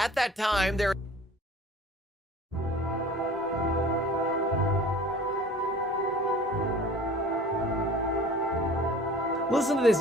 at that time, there. Listen to this.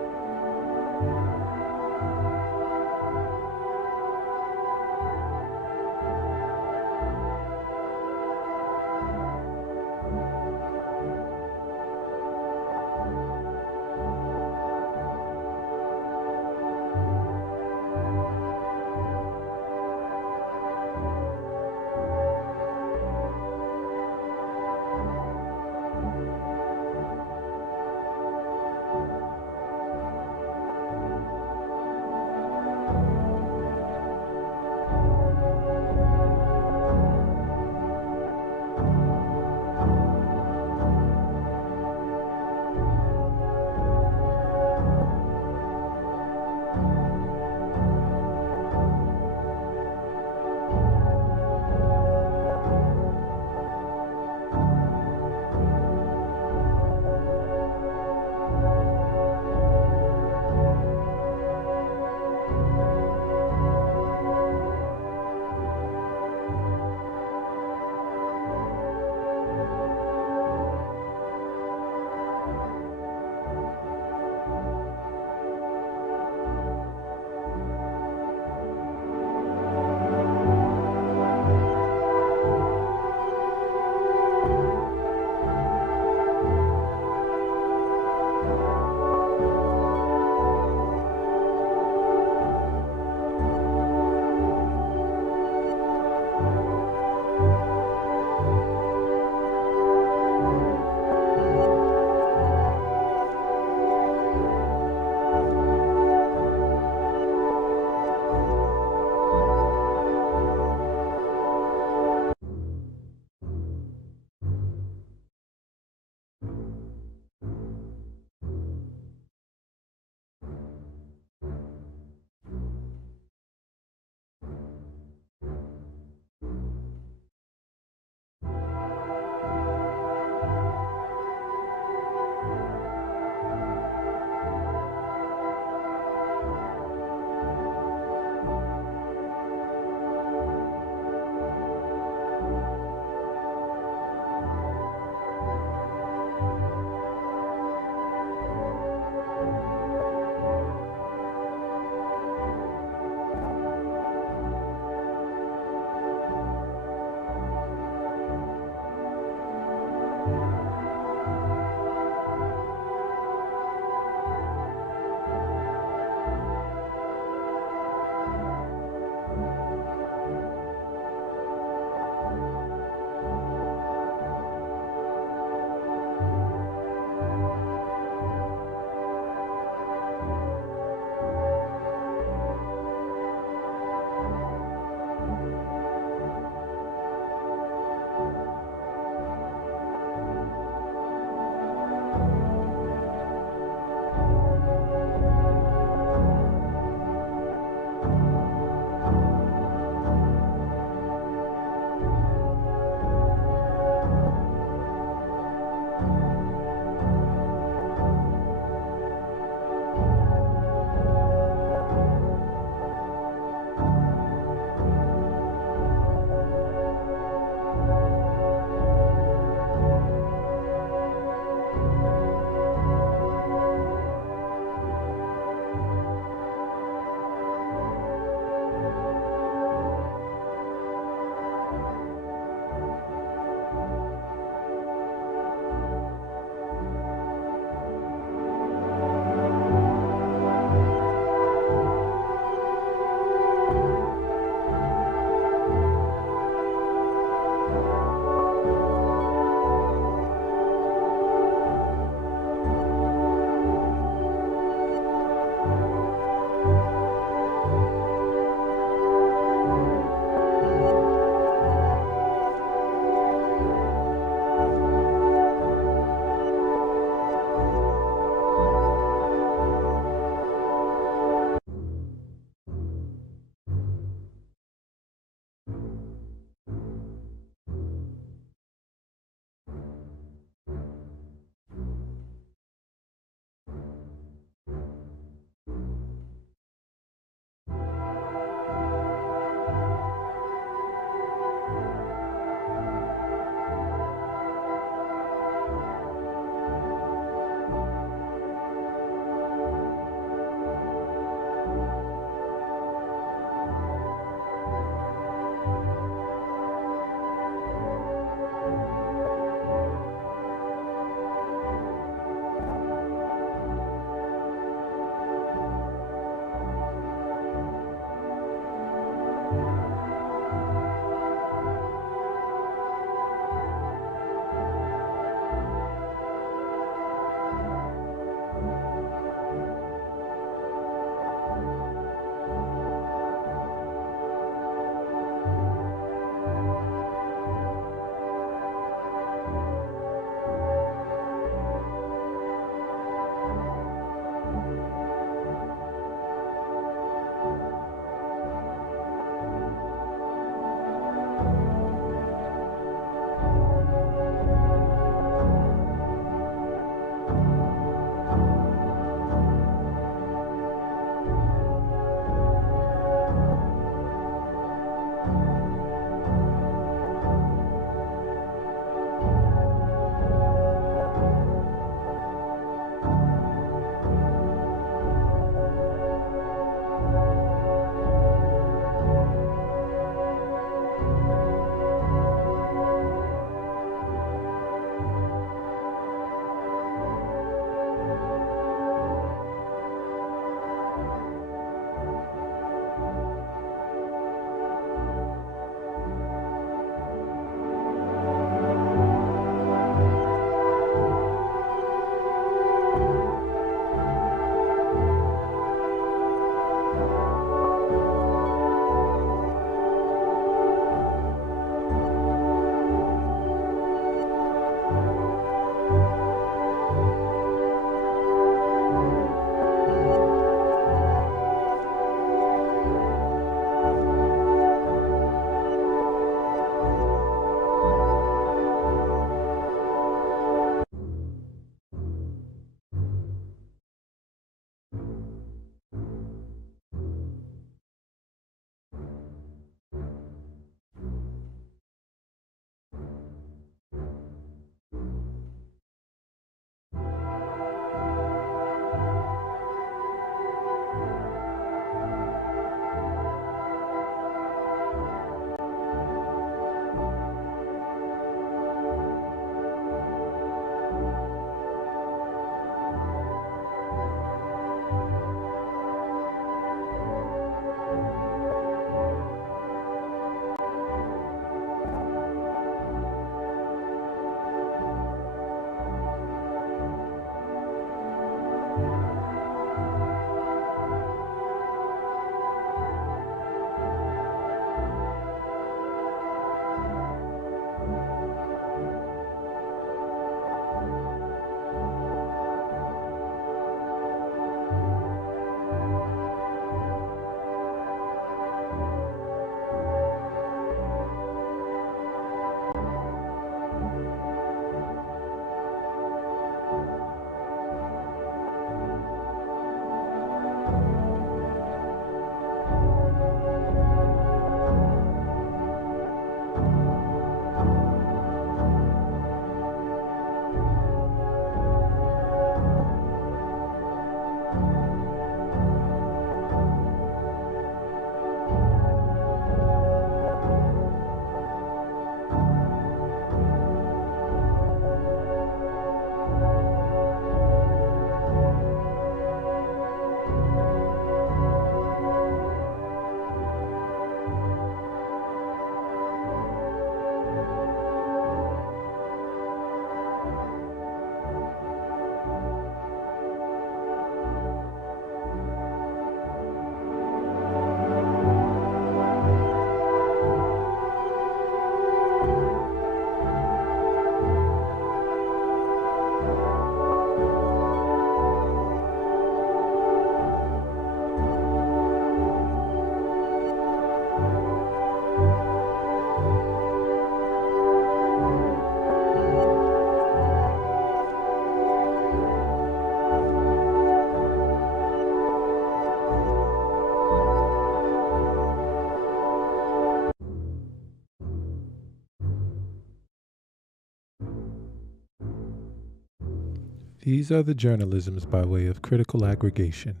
These are the journalisms by way of critical aggregation,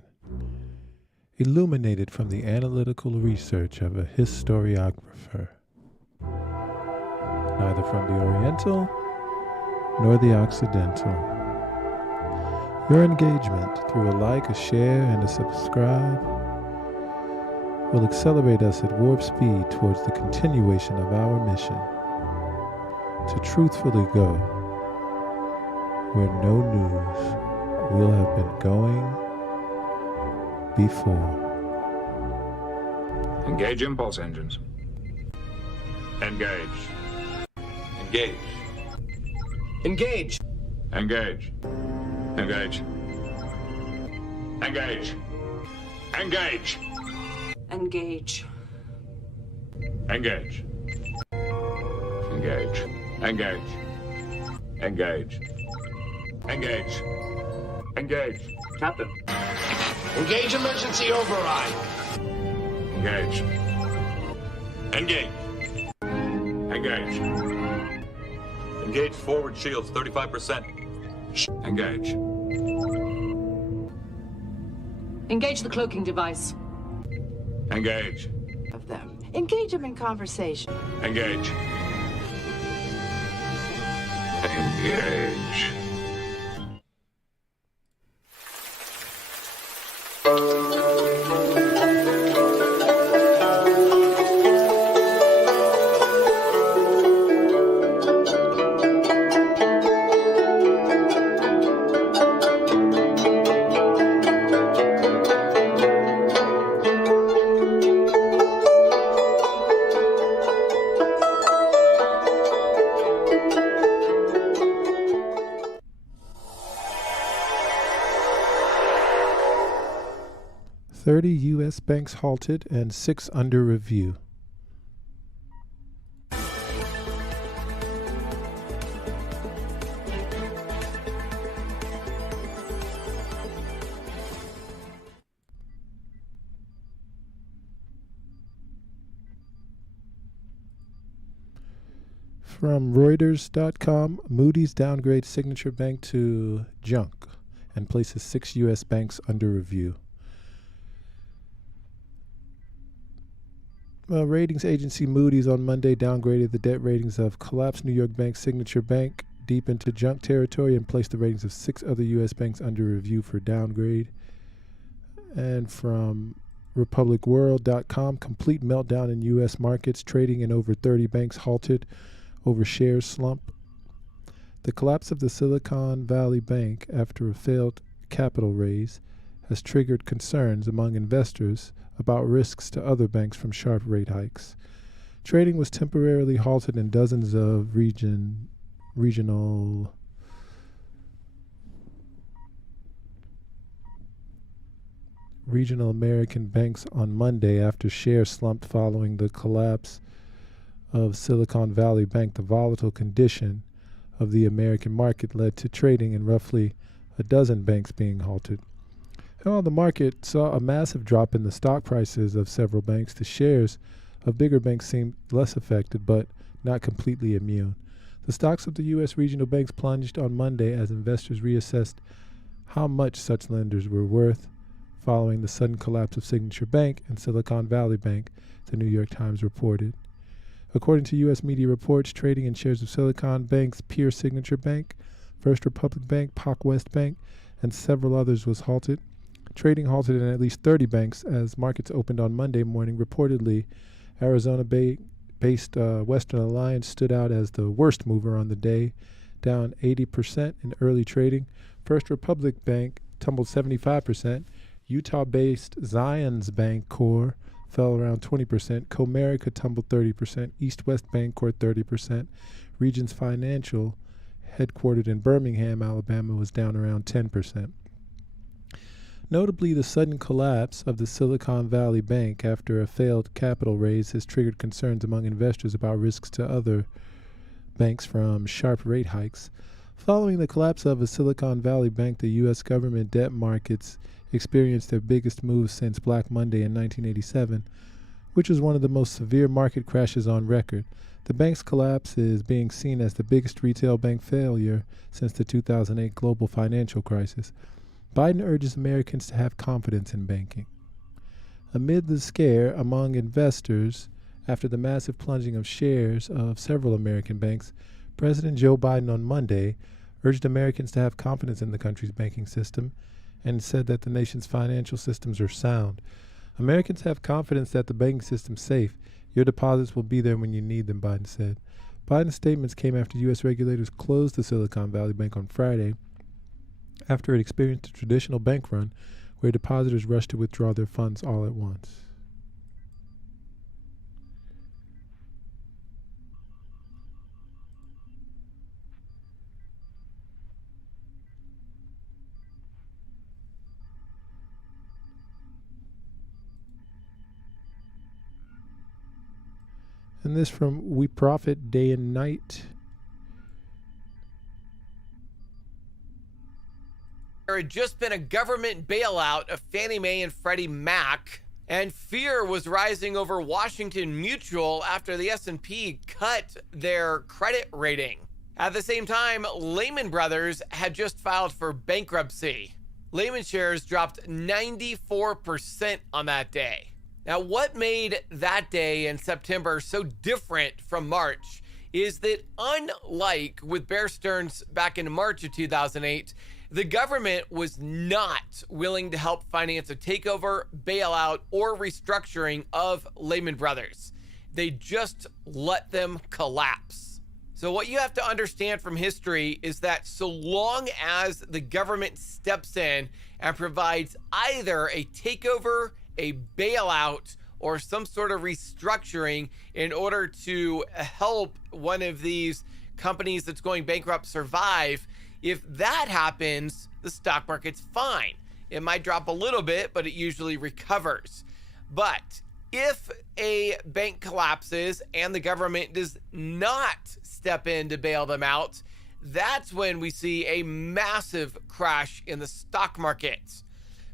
illuminated from the analytical research of a historiographer, neither from the Oriental nor the Occidental. Your engagement through a like, a share, and a subscribe will accelerate us at warp speed towards the continuation of our mission to truthfully go where no news will have been going before. Engage impulse engines. Engage. Engage. Engage. Engage. Engage. Engage. Engage. Engage. Engage. Engage. Engage. Engage. Engage. Engage. Captain. Engage emergency override. Engage. Engage. Engage. Engage forward shields 35%. Engage. Engage the cloaking device. Engage. Of them. Engage them in conversation. Engage. Engage. U.S. banks halted and 6 under review. From Reuters.com, Moody's downgrades Signature Bank to junk and places 6 U.S. banks under review. Ratings agency Moody's on Monday downgraded the debt ratings of collapsed New York bank Signature Bank deep into junk territory and placed the ratings of 6 other U.S. banks under review for downgrade. And from RepublicWorld.com, complete meltdown in U.S. markets, trading in over 30 banks halted over shares slump. The collapse of the Silicon Valley Bank after a failed capital raise has triggered concerns among investors about risks to other banks from sharp rate hikes. Trading was temporarily halted in dozens of regional American banks on Monday after shares slumped following the collapse of Silicon Valley Bank. The volatile condition of the American market led to trading in roughly a dozen banks being halted. And while the market saw a massive drop in the stock prices of several banks, the shares of bigger banks seemed less affected, but not completely immune. The stocks of the U.S. regional banks plunged on Monday as investors reassessed how much such lenders were worth following the sudden collapse of Signature Bank and Silicon Valley Bank, the New York Times reported. According to U.S. media reports, trading in shares of Silicon Bank's peer Signature Bank, First Republic Bank, PacWest Bank, and several others was halted. Trading halted in at least 30 banks as markets opened on Monday morning. Reportedly, Arizona-based Western Alliance stood out as the worst mover on the day, down 80% in early trading. First Republic Bank tumbled 75%. Utah-based Zions Bank Corp fell around 20%. Comerica tumbled 30%. East West Bancorp 30%. Regions Financial, headquartered in Birmingham, Alabama, was down around 10%. Notably, the sudden collapse of the Silicon Valley Bank after a failed capital raise has triggered concerns among investors about risks to other banks from sharp rate hikes. Following the collapse of a Silicon Valley Bank, the U.S. government debt markets experienced their biggest move since Black Monday in 1987, which was one of the most severe market crashes on record. The bank's collapse is being seen as the biggest retail bank failure since the 2008 global financial crisis. Biden urges Americans to have confidence in banking. Amid the scare among investors after the massive plunging of shares of several American banks, President Joe Biden on Monday urged Americans to have confidence in the country's banking system and said that the nation's financial systems are sound. Americans have confidence that the banking system's safe. Your deposits will be there when you need them, Biden said. Biden's statements came after U.S. regulators closed the Silicon Valley Bank on Friday after it experienced a traditional bank run where depositors rushed to withdraw their funds all at once. And this from We Profit Day and Night. There had just been a government bailout of Fannie Mae and Freddie Mac, and fear was rising over Washington Mutual after the S&P cut their credit rating. At the same time, Lehman Brothers had just filed for bankruptcy. Lehman shares dropped 94% on that day. Now, what made that day in September so different from March is that, unlike with Bear Stearns back in March of 2008, the government was not willing to help finance a takeover, bailout, or restructuring of Lehman Brothers. They just let them collapse. So what you have to understand from history is that so long as the government steps in and provides either a takeover, a bailout, or some sort of restructuring in order to help one of these companies that's going bankrupt survive, if that happens, the stock market's fine. It might drop a little bit, but it usually recovers. But if a bank collapses and the government does not step in to bail them out, that's when we see a massive crash in the stock market.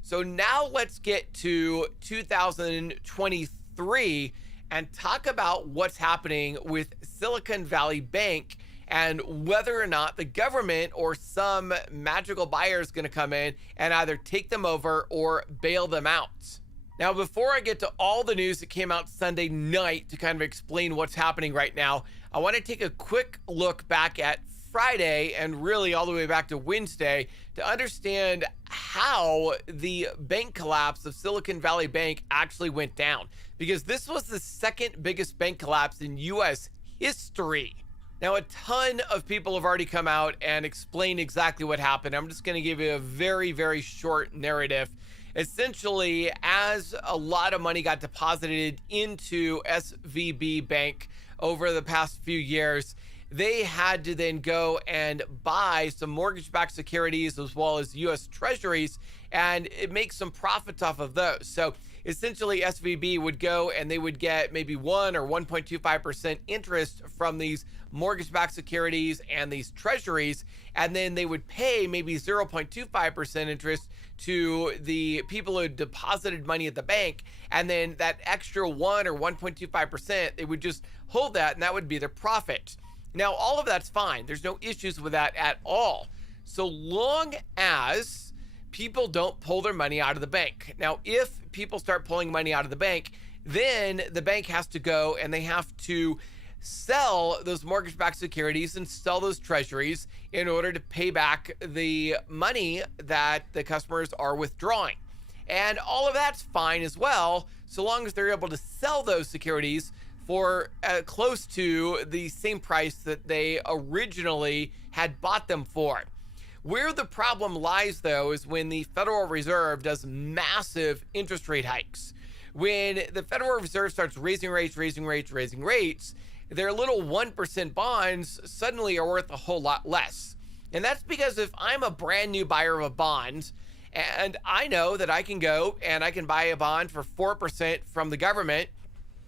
So now let's get to 2023 and talk about what's happening with Silicon Valley Bank and whether or not the government or some magical buyer is going to come in and either take them over or bail them out. Now, before I get to all the news that came out Sunday night to kind of explain what's happening right now, I want to take a quick look back at Friday and really all the way back to Wednesday to understand how the bank collapse of Silicon Valley Bank actually went down, because this was the second biggest bank collapse in U.S. history. Now, a ton of people have already come out and explained exactly what happened. I'm just going to give you a very, very short narrative. Essentially, as a lot of money got deposited into SVB Bank over the past few years, they had to then go and buy some mortgage-backed securities as well as U.S. Treasuries and make some profits off of those. So essentially, SVB would go and they would get maybe 1 or 1.25% interest from these mortgage-backed securities and these treasuries, and then they would pay maybe 0.25% interest to the people who had deposited money at the bank, and then that extra 1 or 1.25%, they would just hold that, and that would be their profit. Now, all of that's fine. There's no issues with that at all, so long as people don't pull their money out of the bank. Now, if people start pulling money out of the bank, then the bank has to go and they have to sell those mortgage-backed securities and sell those treasuries in order to pay back the money that the customers are withdrawing. And all of that's fine as well, so long as they're able to sell those securities for close to the same price that they originally had bought them for. Where the problem lies, though, is when the Federal Reserve does massive interest rate hikes. When the Federal Reserve starts raising rates, their little 1% bonds suddenly are worth a whole lot less. And that's because if I'm a brand new buyer of a bond, and I know that I can go and I can buy a bond for 4% from the government,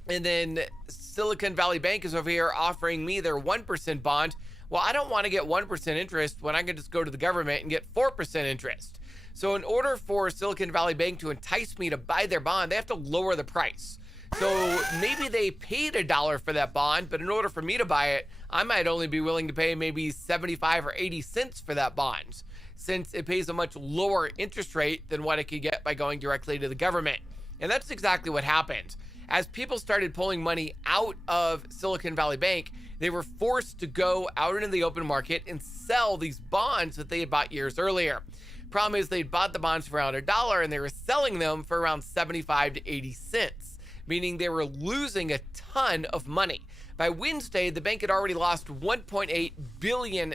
and then Silicon Valley Bank is over here offering me their 1% bond. Well, I don't want to get 1% interest when I can just go to the government and get 4% interest. So in order for Silicon Valley Bank to entice me to buy their bond, they have to lower the price. So maybe they paid $1 for that bond, but in order for me to buy it, I might only be willing to pay maybe 75 or 80 cents for that bond, since it pays a much lower interest rate than what I could get by going directly to the government. And that's exactly what happened. As people started pulling money out of Silicon Valley Bank, they were forced to go out into the open market and sell these bonds that they had bought years earlier. Problem is, they'd bought the bonds for around $1 and they were selling them for around 75 to 80 cents, meaning they were losing a ton of money. By Wednesday, the bank had already lost $1.8 billion,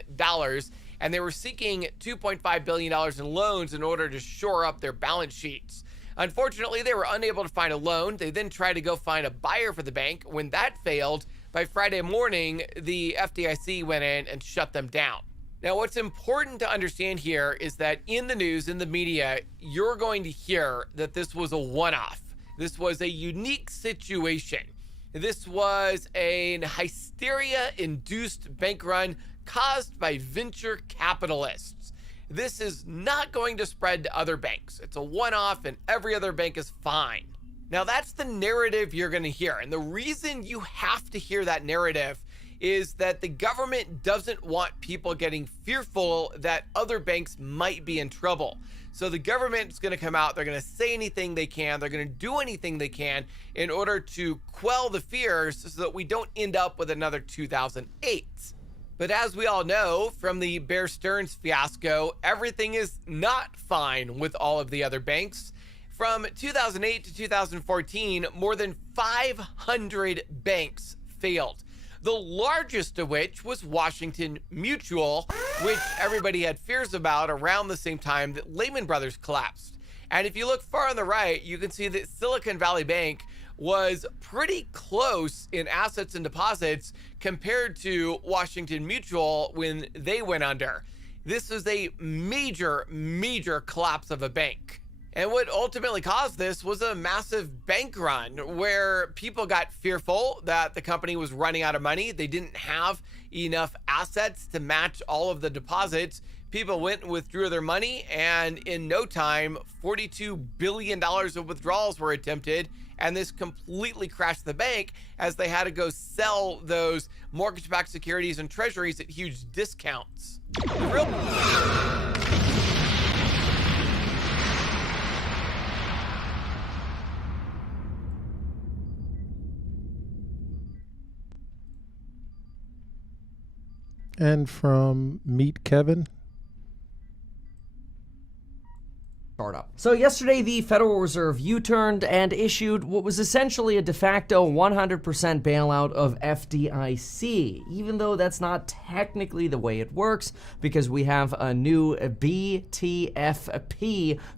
and they were seeking $2.5 billion in loans in order to shore up their balance sheets. Unfortunately, they were unable to find a loan. They then tried to go find a buyer for the bank. When that failed, by Friday morning, the FDIC went in and shut them down. Now, what's important to understand here is that in the news, in the media, you're going to hear that this was a one-off. This was a unique situation. This was a hysteria-induced bank run caused by venture capitalists. This is not going to spread to other banks. It's a one-off and every other bank is fine. Now, that's the narrative you're going to hear. And the reason you have to hear that narrative is that the government doesn't want people getting fearful that other banks might be in trouble. So the government's going to come out, they're going to say anything they can, they're going to do anything they can in order to quell the fears so that we don't end up with another 2008. But as we all know from the Bear Stearns fiasco, everything is not fine with all of the other banks. From 2008 to 2014, more than 500 banks failed. The largest of which was Washington Mutual, which everybody had fears about around the same time that Lehman Brothers collapsed. And if you look far on the right, you can see that Silicon Valley Bank was pretty close in assets and deposits compared to Washington Mutual when they went under. This was a major, major collapse of a bank. And what ultimately caused this was a massive bank run where people got fearful that the company was running out of money. They didn't have enough assets to match all of the deposits. People went and withdrew their money, and in no time, $42 billion of withdrawals were attempted, and this completely crashed the bank as they had to go sell those mortgage-backed securities and treasuries at huge discounts. And from Meet Kevin. Startup. So yesterday, the Federal Reserve U-turned and issued what was essentially a de facto 100% bailout of FDIC, even though that's not technically the way it works, because we have a new BTFP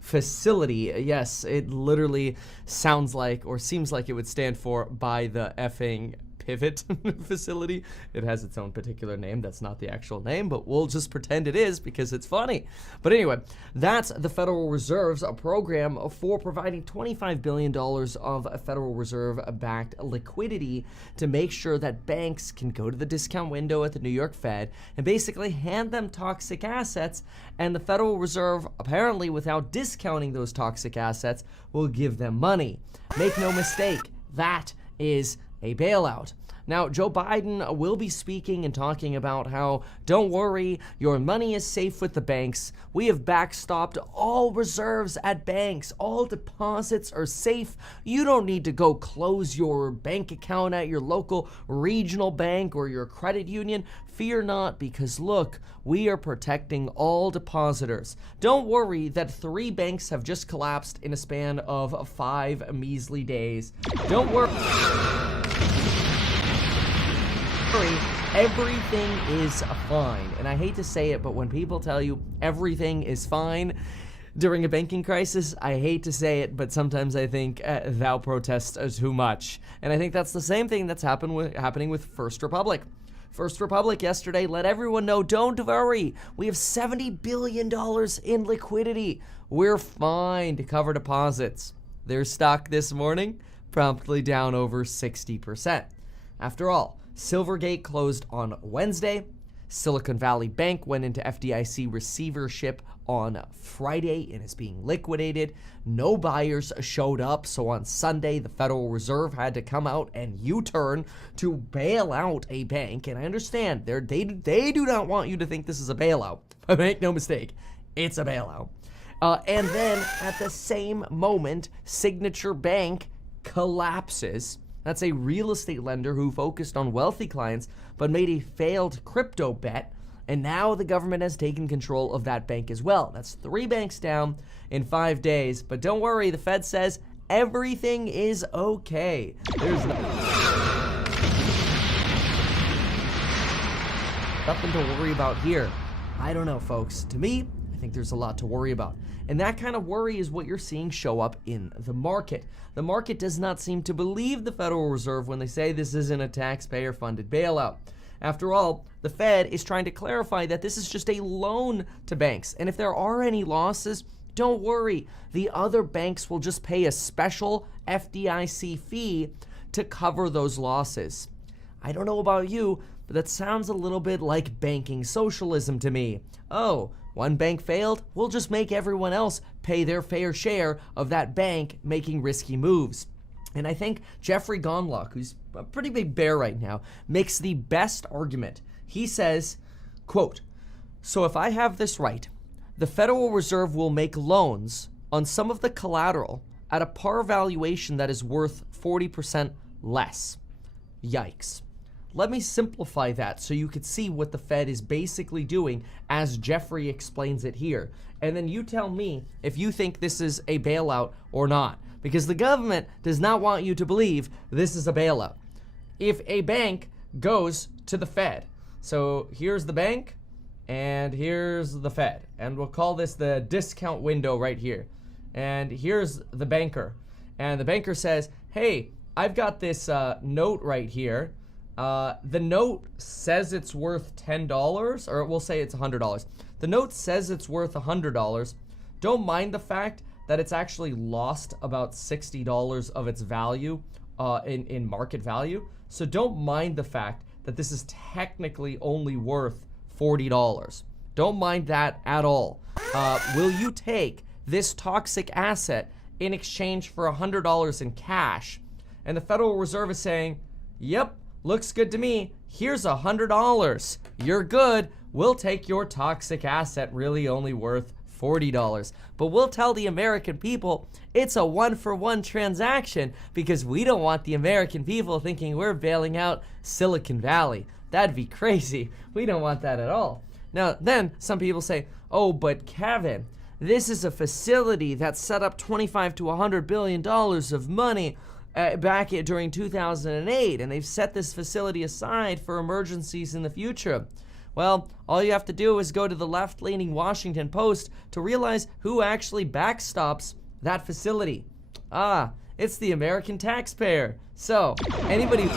facility. Yes, it literally sounds like, or seems like it would stand for by the effing pivot facility. It has its own particular name. That's not the actual name, but we'll just pretend it is because it's funny. But anyway, that's the Federal Reserve's program for providing $25 billion of Federal Reserve-backed liquidity to make sure that banks can go to the discount window at the New York Fed and basically hand them toxic assets, and the Federal Reserve, apparently without discounting those toxic assets, will give them money. Make no mistake, that is a bailout. Now, Joe Biden will be speaking and talking about how, don't worry, your money is safe with the banks. We have backstopped all reserves at banks. All deposits are safe. You don't need to go close your bank account at your local regional bank or your credit union. Fear not, because look, we are protecting all depositors. Don't worry that 3 banks have just collapsed in a span of 5 measly days. Don't worry. Everything is fine. And I hate to say it, but when people tell you everything is fine during a banking crisis, I hate to say it, but sometimes I think thou protest too much. And I think that's the same thing that's happening with First Republic. First Republic yesterday let everyone know, don't worry, we have $70 billion in liquidity. We're fine to cover deposits. Their stock this morning promptly down over 60%. After all, Silvergate closed on Wednesday. Silicon Valley Bank went into FDIC receivership on Friday and is being liquidated. No buyers showed up, so on Sunday, the Federal Reserve had to come out and U-turn to bail out a bank. And I understand, they do not want you to think this is a bailout, but make no mistake, it's a bailout. And then at the same moment, Signature Bank collapses. That's a real estate lender who focused on wealthy clients but made a failed crypto bet. And now the government has taken control of that bank as well. That's 3 banks down in 5 days. But don't worry, the Fed says everything is okay. There's nothing to worry about here. I don't know, folks. To me, I think there's a lot to worry about. And that kind of worry is what you're seeing show up in the market. The market does not seem to believe the Federal Reserve when they say this isn't a taxpayer-funded bailout. After all, the Fed is trying to clarify that this is just a loan to banks. And if there are any losses, don't worry. The other banks will just pay a special FDIC fee to cover those losses. I don't know about you, but that sounds a little bit like banking socialism to me. Oh, one bank failed, we'll just make everyone else pay their fair share of that bank making risky moves. And I think Jeffrey Gonlock, who's a pretty big bear right now, makes the best argument. He says, quote, "So if I have this right, the Federal Reserve will make loans on some of the collateral at a par valuation that is worth 40% less. Yikes." Let me simplify that so you could see what the Fed is basically doing as Jeffrey explains it here. And then you tell me if you think this is a bailout or not. Because the government does not want you to believe this is a bailout. If a bank goes to the Fed, so here's the bank and here's the Fed, and we'll call this the discount window right here. And here's the banker. And the banker says, hey, I've got this note right here. The note says it's worth $10, or we'll say it's $100. The note says it's worth $100. Don't mind the fact that it's actually lost about $60 of its value in market value. So don't mind the fact that this is technically only worth $40. Don't mind that at all. Will you take this toxic asset in exchange for $100 in cash? And the Federal Reserve is saying, yep, looks good to me. Here's $100. You're good. We'll take your toxic asset, really only worth $40. But we'll tell the American people it's a one-for-one transaction because we don't want the American people thinking we're bailing out Silicon Valley. That'd be crazy. We don't want that at all. Now, then some people say, oh, but Kevin, this is a facility that set up $25 to $100 billion of money back during 2008, and they've set this facility aside for emergencies in the future. Well, all you have to do is go to the left-leaning Washington Post to realize who actually backstops that facility. Ah, it's the American taxpayer. So, anybody...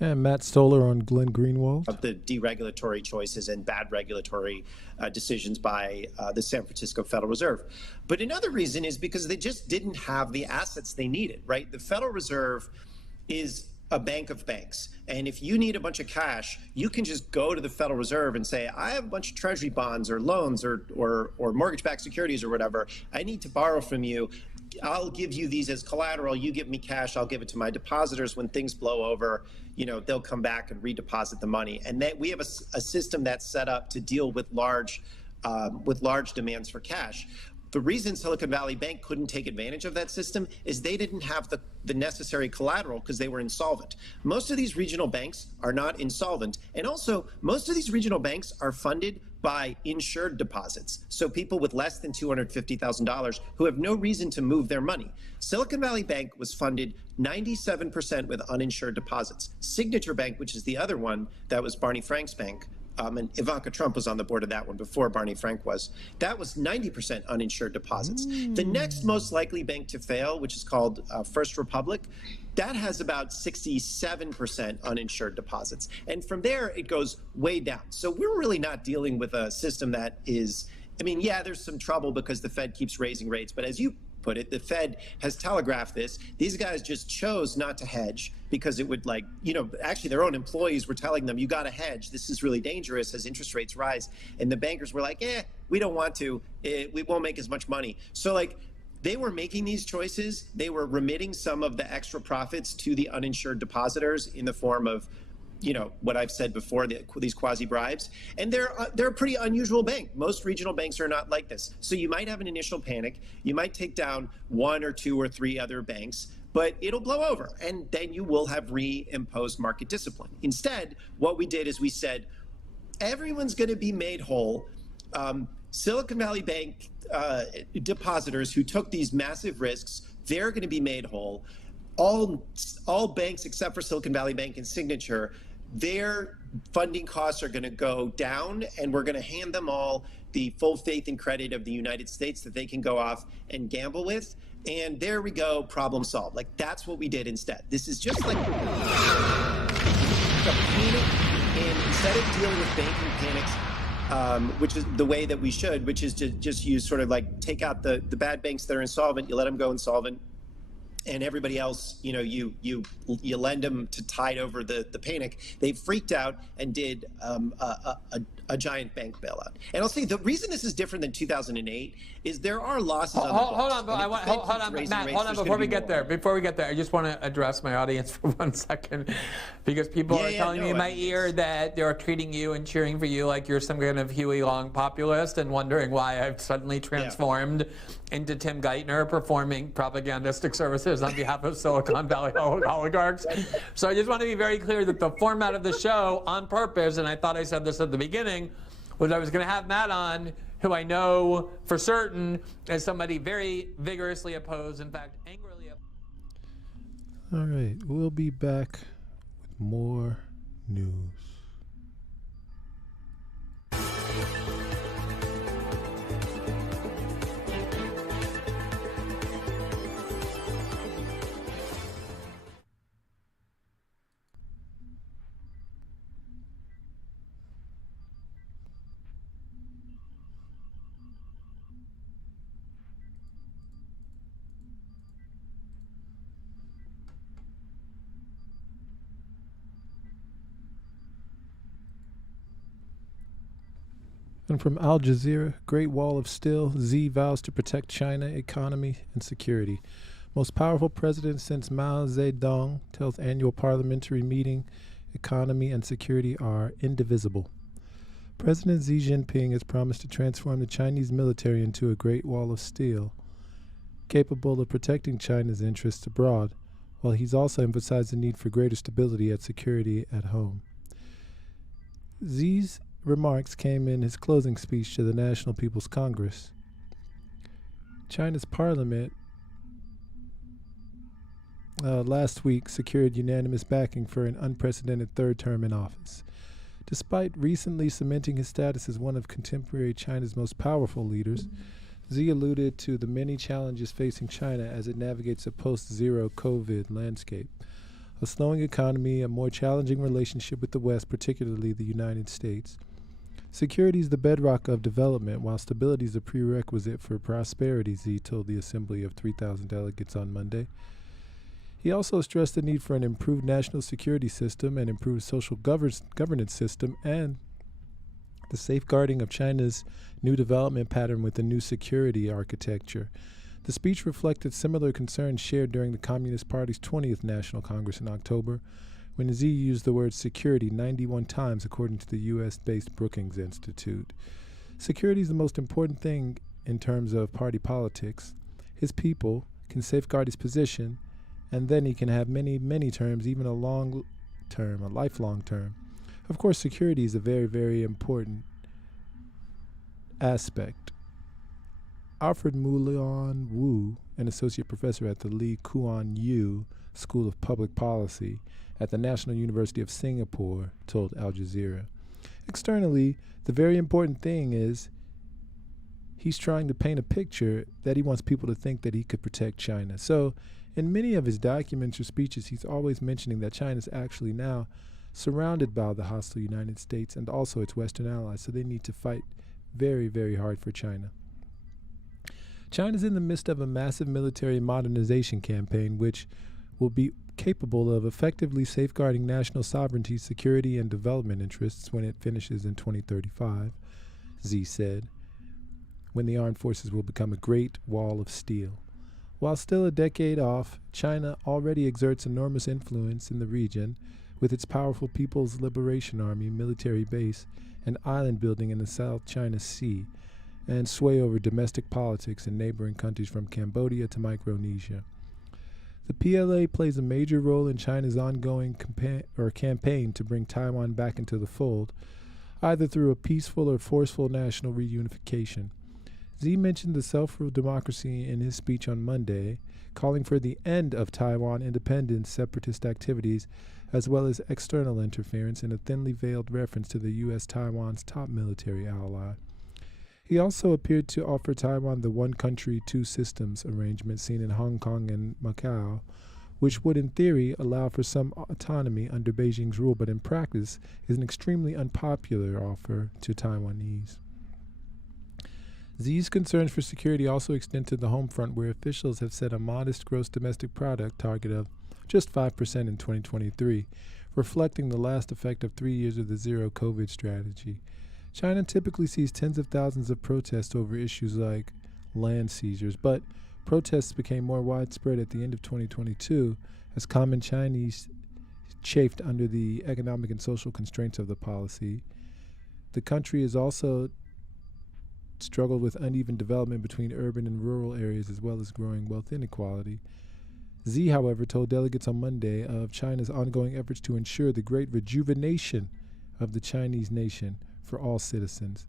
And Matt Stoller on Glenn Greenwald. Of the deregulatory choices and bad regulatory decisions by the San Francisco Federal Reserve. But another reason is because they just didn't have the assets they needed, right? The Federal Reserve is a bank of banks. And if you need a bunch of cash, you can just go to the Federal Reserve and say, I have a bunch of treasury bonds or loans or mortgage-backed securities or whatever. I need to borrow from you. I'll give you these as collateral. You give me cash. I'll give it to my depositors. When things blow over, you know, they'll come back and redeposit the money. And that we have a system that's set up to deal with large demands for cash. The reason Silicon Valley Bank couldn't take advantage of that system is they didn't have the necessary collateral because they were insolvent. Most of these regional banks are not insolvent. And also, most of these regional banks are funded by insured deposits. So people with less than $250,000 who have no reason to move their money. Silicon Valley Bank was funded 97% with uninsured deposits. Signature Bank, which is the other one, that was Barney Frank's bank, and Ivanka Trump was on the board of that one before Barney Frank was. That was 90% uninsured deposits. The next most likely bank to fail, which is called First Republic, that has about 67% uninsured deposits. And from there, it goes way down. So we're really not dealing with a system that is I mean, yeah, there's some trouble because the Fed keeps raising rates, but as you put it, the Fed has telegraphed this. These guys just chose not to hedge because it would actually their own employees were telling them, you got to hedge. This is really dangerous as interest rates rise. And the bankers were like, we don't want to. We won't make as much money. So they were making these choices. They were remitting some of the extra profits to the uninsured depositors in the form of what I've said before, these quasi-bribes. And they're a pretty unusual bank. Most regional banks are not like this. So you might have an initial panic. You might take down 1 or 2 or 3 other banks, but it'll blow over. And then you will have reimposed market discipline. Instead, what we did is we said, everyone's going to be made whole. Silicon Valley Bank depositors who took these massive risks, they're going to be made whole. All banks except for Silicon Valley Bank and Signature, their funding costs are going to go down, and we're going to hand them all the full faith and credit of the United States that they can go off and gamble with. And there we go, problem solved. That's what we did instead. This is just like a panic, and instead of dealing with banking panics, which is the way that we should, which is to just use take out the bad banks that are insolvent, you let them go insolvent. And everybody else, you lend them to tide over the panic. They freaked out and did a giant bank bailout. And I'll say the reason this is different than 2008 is there are losses on the books. Hold on, Matt, hold on before we get there. I just want to address my audience for 1 second, because people are telling me in my ear that they're treating you and cheering for you like you're some kind of Huey Long populist and wondering why I've suddenly transformed into Tim Geithner performing propagandistic services on behalf of Silicon Valley oligarchs. So I just want to be very clear that the format of the show, on purpose, and I thought I said this at the beginning, was I was going to have Matt on, who I know for certain is somebody very vigorously opposed, in fact, angrily opposed. All right, we'll be back with more news. And from Al Jazeera, Great Wall of Steel, Xi vows to protect China, economy, and security. Most powerful president since Mao Zedong tells annual parliamentary meeting, economy and security are indivisible. President Xi Jinping has promised to transform the Chinese military into a Great Wall of Steel, capable of protecting China's interests abroad, while he's also emphasized the need for greater stability and security at home. Xi's remarks came in his closing speech to the National People's Congress. China's parliament last week secured unanimous backing for an unprecedented third term in office. Despite recently cementing his status as one of contemporary China's most powerful leaders, Xi alluded to the many challenges facing China as it navigates a post-zero COVID landscape. A slowing economy, a more challenging relationship with the West, particularly the United States. Security is the bedrock of development, while stability is a prerequisite for prosperity, Xi told the assembly of 3,000 delegates on Monday. He also stressed the need for an improved national security system, an improved social governance system, and the safeguarding of China's new development pattern with a new security architecture. The speech reflected similar concerns shared during the Communist Party's 20th National Congress in October, when Xi used the word security 91 times, according to the U.S.-based Brookings Institute. Security is the most important thing in terms of party politics. His people can safeguard his position, and then he can have many, many terms, even a long term, a lifelong term. Of course, security is a very, very important aspect. Alfred Mulan Wu, an associate professor at the Lee Kuan Yew School of Public Policy at the National University of Singapore, told Al Jazeera. Externally, the very important thing is he's trying to paint a picture that he wants people to think that he could protect China. So in many of his documents or speeches, he's always mentioning that China is actually now surrounded by the hostile United States and also its Western allies, so they need to fight very, very hard for China. China is in the midst of a massive military modernization campaign, which will be capable of effectively safeguarding national sovereignty, security, and development interests when it finishes in 2035, Xi said, when the armed forces will become a great wall of steel. While still a decade off, China already exerts enormous influence in the region with its powerful People's Liberation Army military base and island building in the South China Sea, and sway over domestic politics in neighboring countries from Cambodia to Micronesia. The PLA plays a major role in China's ongoing campaign to bring Taiwan back into the fold, either through a peaceful or forceful national reunification. Xi mentioned the self-rule democracy in his speech on Monday, calling for the end of Taiwan independence separatist activities, as well as external interference in a thinly veiled reference to the U.S. Taiwan's top military ally. He also appeared to offer Taiwan the one country, two systems arrangement seen in Hong Kong and Macau, which would in theory allow for some autonomy under Beijing's rule, but in practice is an extremely unpopular offer to Taiwanese. Xi's concerns for security also extend to the home front, where officials have set a modest gross domestic product target of just 5% in 2023, reflecting the last effect of 3 years of the zero COVID strategy. China typically sees tens of thousands of protests over issues like land seizures, but protests became more widespread at the end of 2022 as common Chinese chafed under the economic and social constraints of the policy. The country has also struggled with uneven development between urban and rural areas, as well as growing wealth inequality. Xi, however, told delegates on Monday of China's ongoing efforts to ensure the great rejuvenation of the Chinese nation for all citizens.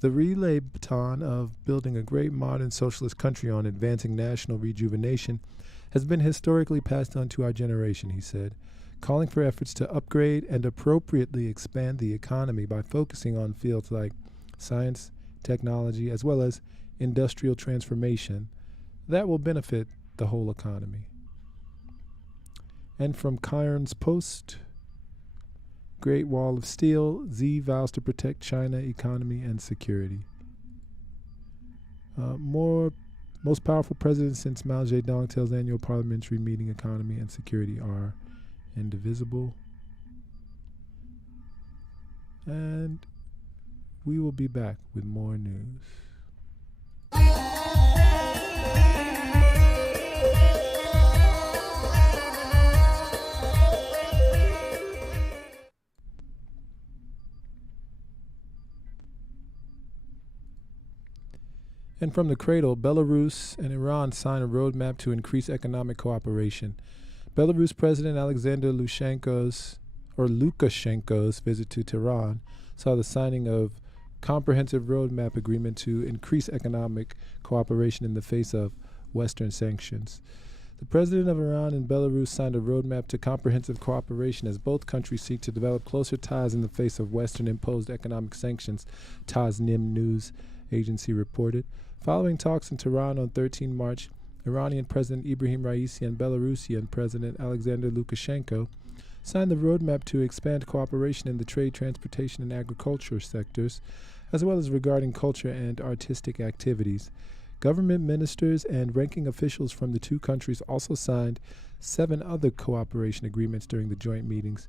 The relay baton of building a great modern socialist country on advancing national rejuvenation has been historically passed on to our generation, he said, calling for efforts to upgrade and appropriately expand the economy by focusing on fields like science, technology, as well as industrial transformation that will benefit the whole economy. And from Cairns Post, Great Wall of Steel, Xi vows to protect China economy and security. Most powerful president since Mao Zedong tells annual parliamentary meeting economy and security are indivisible. And we will be back with more news. And from the cradle, Belarus and Iran sign a roadmap to increase economic cooperation. Belarus President Alexander Lukashenko's visit to Tehran saw the signing of comprehensive roadmap agreement to increase economic cooperation in the face of Western sanctions. The president of Iran and Belarus signed a roadmap to comprehensive cooperation as both countries seek to develop closer ties in the face of Western-imposed economic sanctions, Tasnim news agency reported. Following talks in Tehran on 13 March, Iranian President Ibrahim Raisi and Belarusian President Alexander Lukashenko signed the roadmap to expand cooperation in the trade, transportation, and agriculture sectors, as well as regarding culture and artistic activities. Government ministers and ranking officials from the two countries also signed 7 other cooperation agreements during the joint meetings.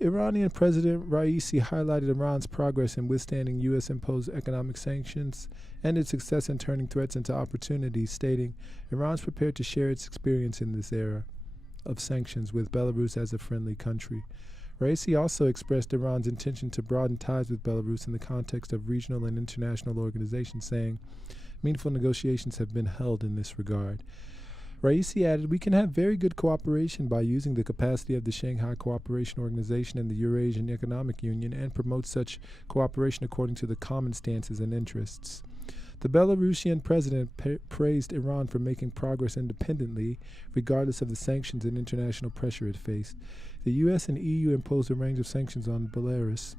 Iranian President Raisi highlighted Iran's progress in withstanding U.S.-imposed economic sanctions and its success in turning threats into opportunities, stating Iran's prepared to share its experience in this era of sanctions with Belarus as a friendly country. Raisi also expressed Iran's intention to broaden ties with Belarus in the context of regional and international organizations, saying meaningful negotiations have been held in this regard. Raisi added, we can have very good cooperation by using the capacity of the Shanghai Cooperation Organization and the Eurasian Economic Union and promote such cooperation according to the common stances and interests. The Belarusian president praised Iran for making progress independently, regardless of the sanctions and international pressure it faced. The U.S. and EU imposed a range of sanctions on Belarus,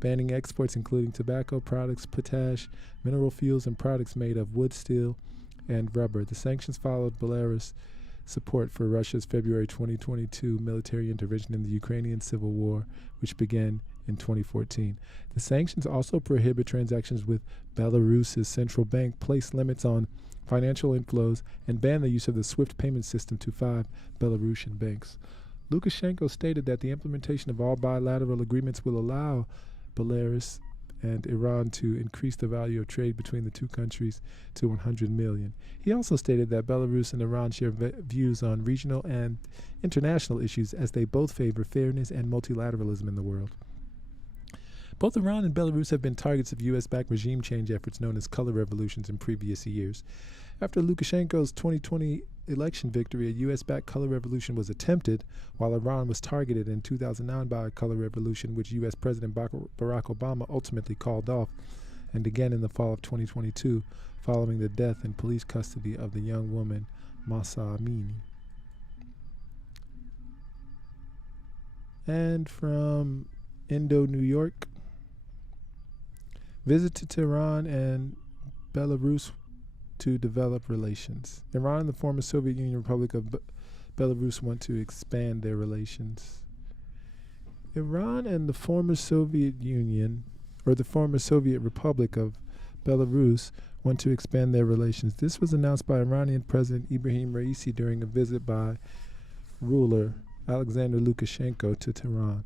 banning exports including tobacco products, potash, mineral fuels, and products made of wood, steel, and rubber. The sanctions followed Belarus' support for Russia's February 2022 military intervention in the Ukrainian civil war, which began in 2014. The sanctions also prohibit transactions with Belarus's central bank, place limits on financial inflows, and ban the use of the SWIFT payment system to 5 Belarusian banks. Lukashenko stated that the implementation of all bilateral agreements will allow Belarus and Iran to increase the value of trade between the two countries to 100 million. He also stated that Belarus and Iran share views on regional and international issues as they both favor fairness and multilateralism in the world. Both Iran and Belarus have been targets of U.S.-backed regime change efforts known as color revolutions in previous years. After Lukashenko's 2020 election victory, a U.S.-backed color revolution was attempted, while Iran was targeted in 2009 by a color revolution, which U.S. President Barack Obama ultimately called off, and again in the fall of 2022, following the death in police custody of the young woman Mahsa Amini. And from Indo, New York, visit to Tehran and Belarus to develop relations. Iran and the former Soviet Union Republic of Belarus want to expand their relations. Iran and the former Soviet Union, or the former Soviet Republic of Belarus, want to expand their relations. This was announced by Iranian President Ibrahim Raisi during a visit by ruler Alexander Lukashenko to Tehran.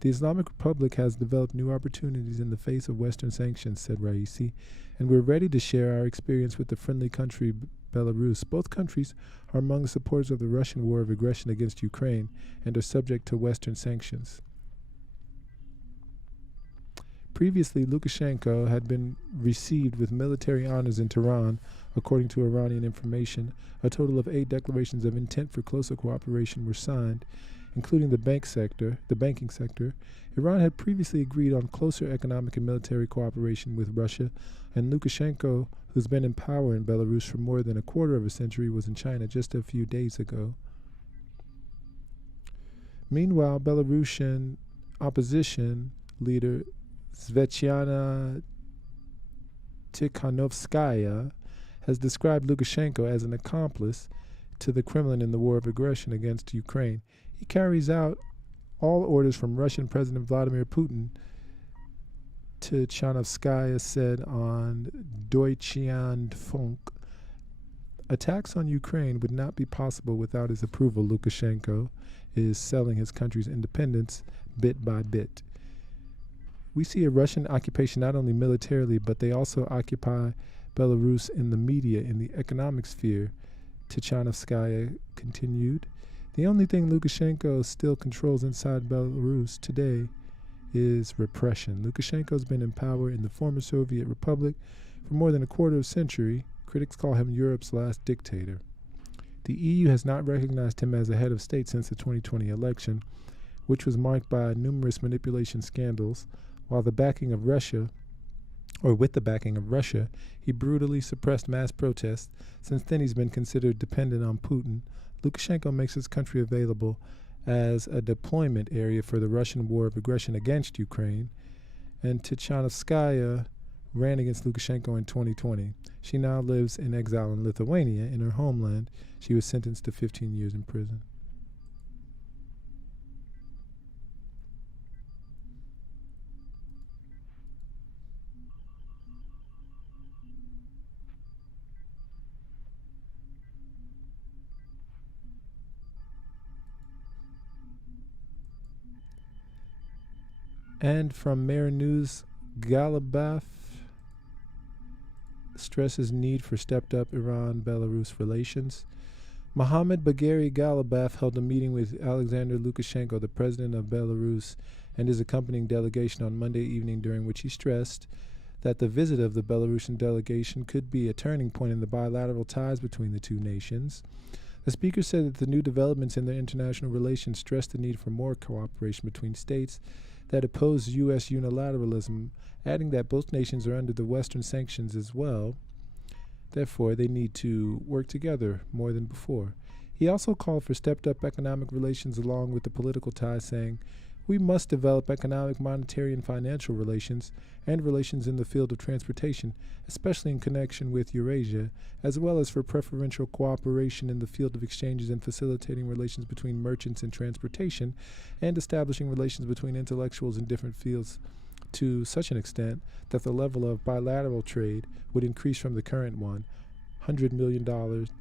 The Islamic Republic has developed new opportunities in the face of Western sanctions, said Raisi, and we're ready to share our experience with the friendly country Belarus. Both countries are among the supporters of the Russian war of aggression against Ukraine and are subject to Western sanctions. Previously, Lukashenko had been received with military honors in Tehran. According to Iranian information, a total of 8 declarations of intent for closer cooperation were signed, including the banking sector. Iran had previously agreed on closer economic and military cooperation with Russia, and Lukashenko, who's been in power in Belarus for more than a quarter of a century, was in China just a few days ago. Meanwhile, Belarusian opposition leader Svetlana Tikhanovskaya has described Lukashenko as an accomplice to the Kremlin in the war of aggression against Ukraine. He carries out all orders from Russian President Vladimir Putin, Tikhanovskaya said on Deutschlandfunk. Attacks on Ukraine would not be possible without his approval. Lukashenko is selling his country's independence bit by bit. We see a Russian occupation not only militarily, but they also occupy Belarus in the media, in the economic sphere, Tikhanovskaya continued. The only thing Lukashenko still controls inside Belarus today is repression. Lukashenko's been in power in the former Soviet Republic for more than a quarter of a century. Critics call him Europe's last dictator. The EU has not recognized him as a head of state since the 2020 election, which was marked by numerous manipulation scandals. With the backing of Russia, he brutally suppressed mass protests. Since then, he's been considered dependent on Putin. Lukashenko makes his country available as a deployment area for the Russian war of aggression against Ukraine. And Tikhanovskaya ran against Lukashenko in 2020. She now lives in exile in Lithuania, in her homeland. She was sentenced to 15 years in prison. And from Mayor News, Galibaf stresses need for stepped-up Iran-Belarus relations. Mohammad Bagheri Galibaf held a meeting with Alexander Lukashenko, the president of Belarus, and his accompanying delegation on Monday evening, during which he stressed that the visit of the Belarusian delegation could be a turning point in the bilateral ties between the two nations. The speaker said that the new developments in their international relations stress the need for more cooperation between states that oppose U.S. unilateralism, adding that both nations are under the Western sanctions as well. Therefore, they need to work together more than before. He also called for stepped-up economic relations along with the political ties, saying, We must develop economic, monetary, and financial relations, and relations in the field of transportation, especially in connection with Eurasia, as well as for preferential cooperation in the field of exchanges and facilitating relations between merchants and transportation, and establishing relations between intellectuals in different fields to such an extent that the level of bilateral trade would increase from the current $100 million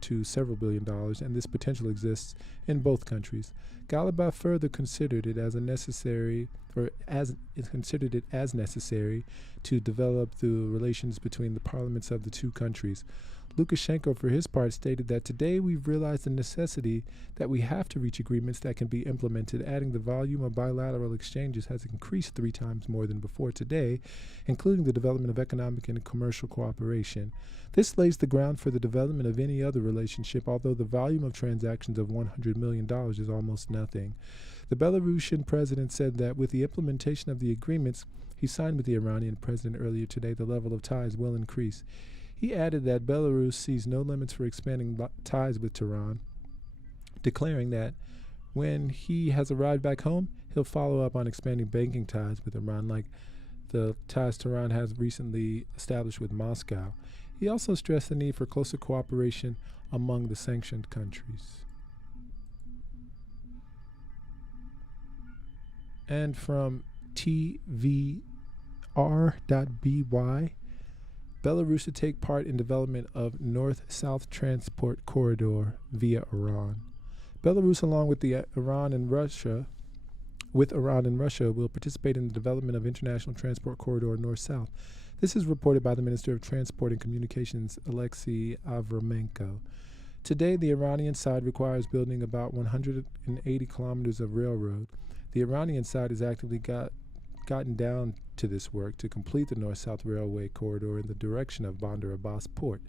to several $billion, and this potential exists in both countries. Galaba further considered it as necessary to develop the relations between the parliaments of the two countries. Lukashenko, for his part, stated that today we've realized the necessity that we have to reach agreements that can be implemented, adding the volume of bilateral exchanges has increased 3 times more than before today, including the development of economic and commercial cooperation. This lays the ground for the development of any other relationship, although the volume of transactions of $100 million is almost nothing. The Belarusian president said that with the implementation of the agreements he signed with the Iranian president earlier today, the level of ties will increase. He added that Belarus sees no limits for expanding ties with Tehran, declaring that when he has arrived back home, he'll follow up on expanding banking ties with Iran, like the ties Tehran has recently established with Moscow. He also stressed the need for closer cooperation among the sanctioned countries. And from tvr.by, Belarus to take part in development of north-south transport corridor via Iran. Belarus, along with Iran and Russia, will participate in the development of international transport corridor north-south. This is reported by the Minister of Transport and Communications, Alexei Avramenko. Today, the Iranian side requires building about 180 kilometers of railroad. The Iranian side has actively gotten down to this work to complete the north-south railway corridor in the direction of Bandar Abbas port.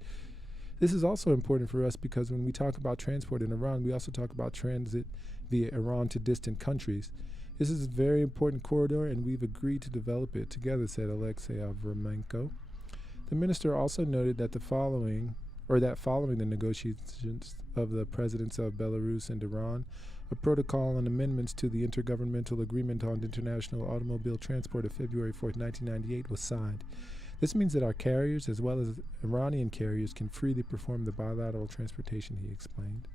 This is also important for us because when we talk about transport in Iran, we also talk about transit via Iran to distant countries. This is a very important corridor, and we've agreed to develop it together, said Alexei Avramenko. The minister also noted that following the negotiations of the presidents of Belarus and Iran, a protocol on amendments to the Intergovernmental Agreement on International Automobile Transport of February 4, 1998 was signed. This means that our carriers, as well as Iranian carriers, can freely perform the bilateral transportation, he explained.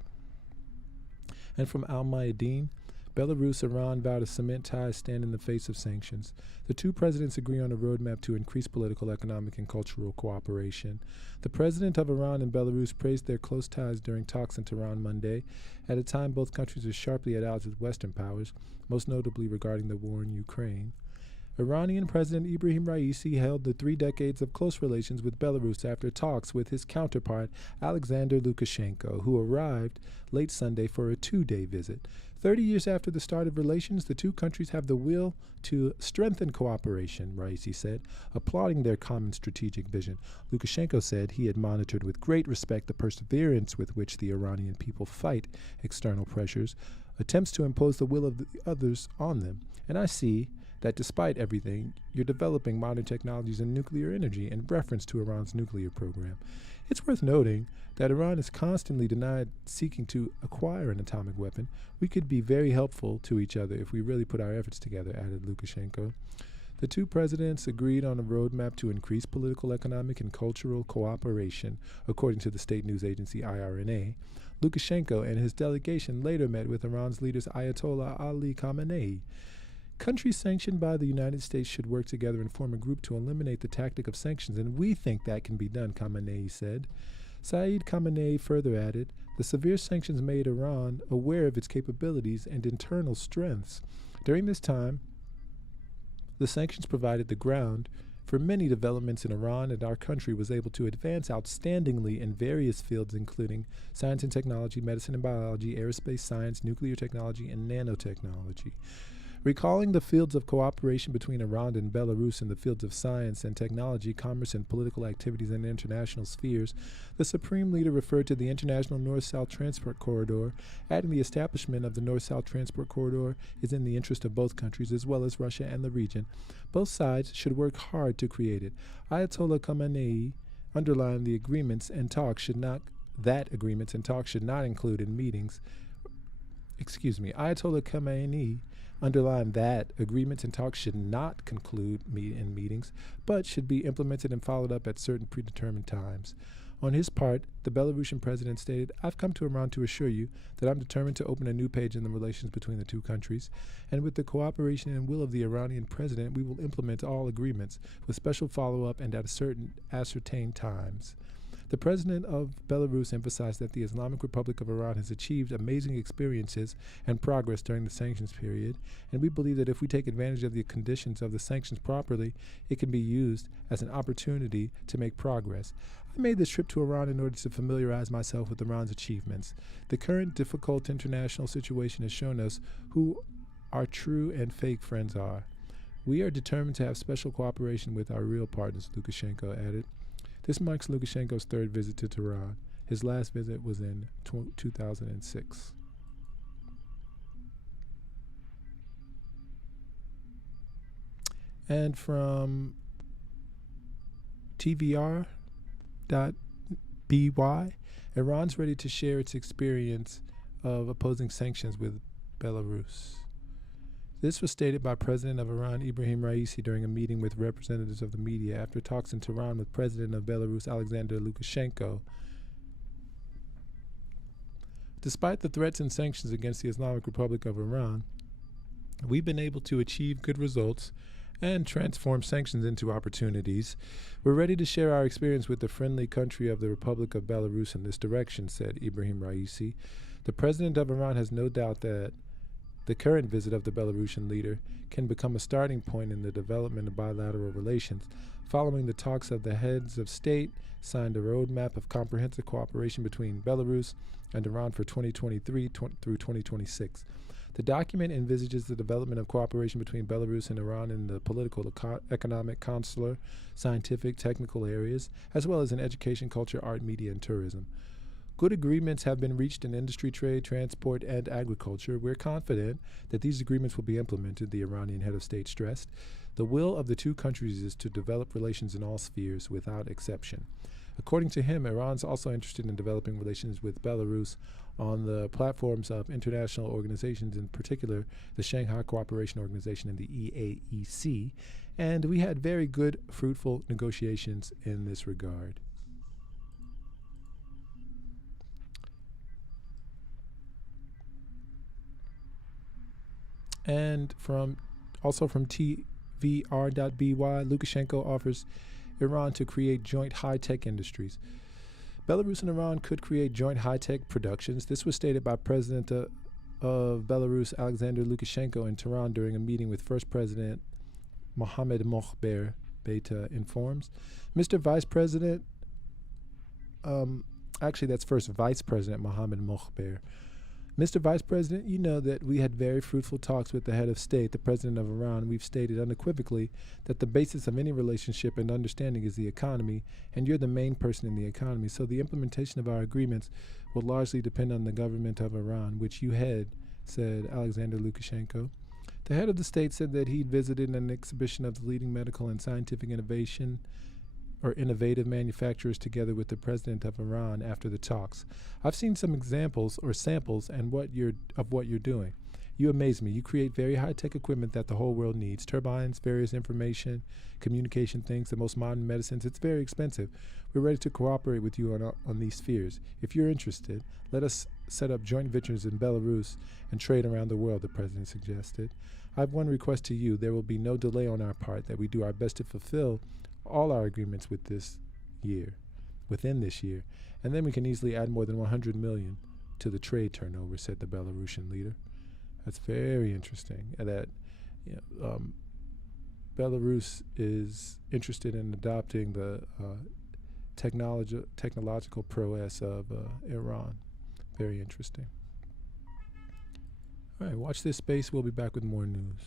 And from Al-Mayadeen, Belarus, Iran vow to cement ties stand in the face of sanctions. The two presidents agree on a roadmap to increase political, economic, and cultural cooperation. The president of Iran and Belarus praised their close ties during talks in Tehran Monday, at a time both countries are sharply at odds with Western powers, most notably regarding the war in Ukraine. Iranian President Ibrahim Raisi held the 3 decades of close relations with Belarus after talks with his counterpart Alexander Lukashenko, who arrived late Sunday for a 2-day visit. 30 years after the start of relations, the two countries have the will to strengthen cooperation, Raisi said, applauding their common strategic vision. Lukashenko said he had monitored with great respect the perseverance with which the Iranian people fight external pressures, attempts to impose the will of the others on them. And I see that despite everything, you're developing modern technologies in nuclear energy in reference to Iran's nuclear program. It's worth noting that Iran is constantly denied seeking to acquire an atomic weapon. We could be very helpful to each other if we really put our efforts together, added Lukashenko. The two presidents agreed on a roadmap to increase political, economic, and cultural cooperation, according to the state news agency IRNA. Lukashenko and his delegation later met with Iran's leaders Ayatollah Ali Khamenei. Countries sanctioned by the United States should work together and form a group to eliminate the tactic of sanctions, and we think that can be done, Khamenei said. Saeed Khamenei further added, the severe sanctions made Iran aware of its capabilities and internal strengths. During this time, the sanctions provided the ground for many developments in Iran, and our country was able to advance outstandingly in various fields, including science and technology, medicine and biology, aerospace science, nuclear technology, and nanotechnology. Recalling the fields of cooperation between Iran and Belarus in the fields of science and technology, commerce and political activities in international spheres, the Supreme Leader referred to the International North-South Transport Corridor, adding the establishment of the North-South Transport Corridor is in the interest of both countries as well as Russia and the region. Both sides should work hard to create it. Ayatollah Khamenei underlined the agreements and talks should not include in meetings. Ayatollah Khamenei underlined that agreements and talks should not conclude in meetings, but should be implemented and followed up at certain predetermined times. On his part, the Belarusian president stated, "I've come to Iran to assure you that I'm determined to open a new page in the relations between the two countries, and with the cooperation and will of the Iranian president, we will implement all agreements with special follow-up and at certain ascertained times." The president of Belarus emphasized that the Islamic Republic of Iran has achieved amazing experiences and progress during the sanctions period, and we believe that if we take advantage of the conditions of the sanctions properly, it can be used as an opportunity to make progress. I made this trip to Iran in order to familiarize myself with Iran's achievements. The current difficult international situation has shown us who our true and fake friends are. We are determined to have special cooperation with our real partners, Lukashenko added. This marks Lukashenko's third visit to Tehran. His last visit was in 2006. And from tvr.by, Iran's ready to share its experience of opposing sanctions with Belarus. This was stated by President of Iran Ibrahim Raisi during a meeting with representatives of the media after talks in Tehran with President of Belarus Alexander Lukashenko. Despite the threats and sanctions against the Islamic Republic of Iran, we've been able to achieve good results and transform sanctions into opportunities. We're ready to share our experience with the friendly country of the Republic of Belarus in this direction, said Ibrahim Raisi. The President of Iran has no doubt that the current visit of the Belarusian leader can become a starting point in the development of bilateral relations. Following the talks of the heads of state, signed a roadmap of comprehensive cooperation between Belarus and Iran for 2023 through 2026. The document envisages the development of cooperation between Belarus and Iran in the political, economic, consular, scientific, technical areas, as well as in education, culture, art, media, and tourism. Good agreements have been reached in industry, trade, transport, and agriculture. We're confident that these agreements will be implemented, the Iranian head of state stressed. The will of the two countries is to develop relations in all spheres without exception. According to him, Iran's also interested in developing relations with Belarus on the platforms of international organizations, in particular the Shanghai Cooperation Organization and the EAEC, and we had very good, fruitful negotiations in this regard. And also from tvr.by, Lukashenko offers Iran to create joint high-tech industries. Belarus and Iran could create joint high-tech productions. This was stated by President of Belarus Alexander Lukashenko in Tehran during a meeting with First President Mohamed Mokhber, Beta informs. Mr. Vice President, actually that's First Vice President Mohamed Mokhber. Mr. Vice President, you know that we had very fruitful talks with the head of state, the President of Iran. We've stated unequivocally that the basis of any relationship and understanding is the economy, and you're the main person in the economy. So the implementation of our agreements will largely depend on the government of Iran, which you head, said Alexander Lukashenko. The head of the state said that he'd visited an exhibition of the leading medical and scientific innovative manufacturers together with the president of Iran after the talks. I've seen some examples or samples of what you're doing. You amaze me. You create very high-tech equipment that the whole world needs. Turbines, various information, communication things, the most modern medicines. It's very expensive. We're ready to cooperate with you on these spheres. If you're interested, let us set up joint ventures in Belarus and trade around the world, the president suggested. I have one request to you. There will be no delay on our part, that we do our best to fulfill all our agreements within this year, and then we can easily add more than 100 million to the trade turnover, said the Belarusian leader. That's very interesting. That Belarus is interested in adopting the technological prowess of Iran. Very interesting. All right, watch this space. We'll be back with more news.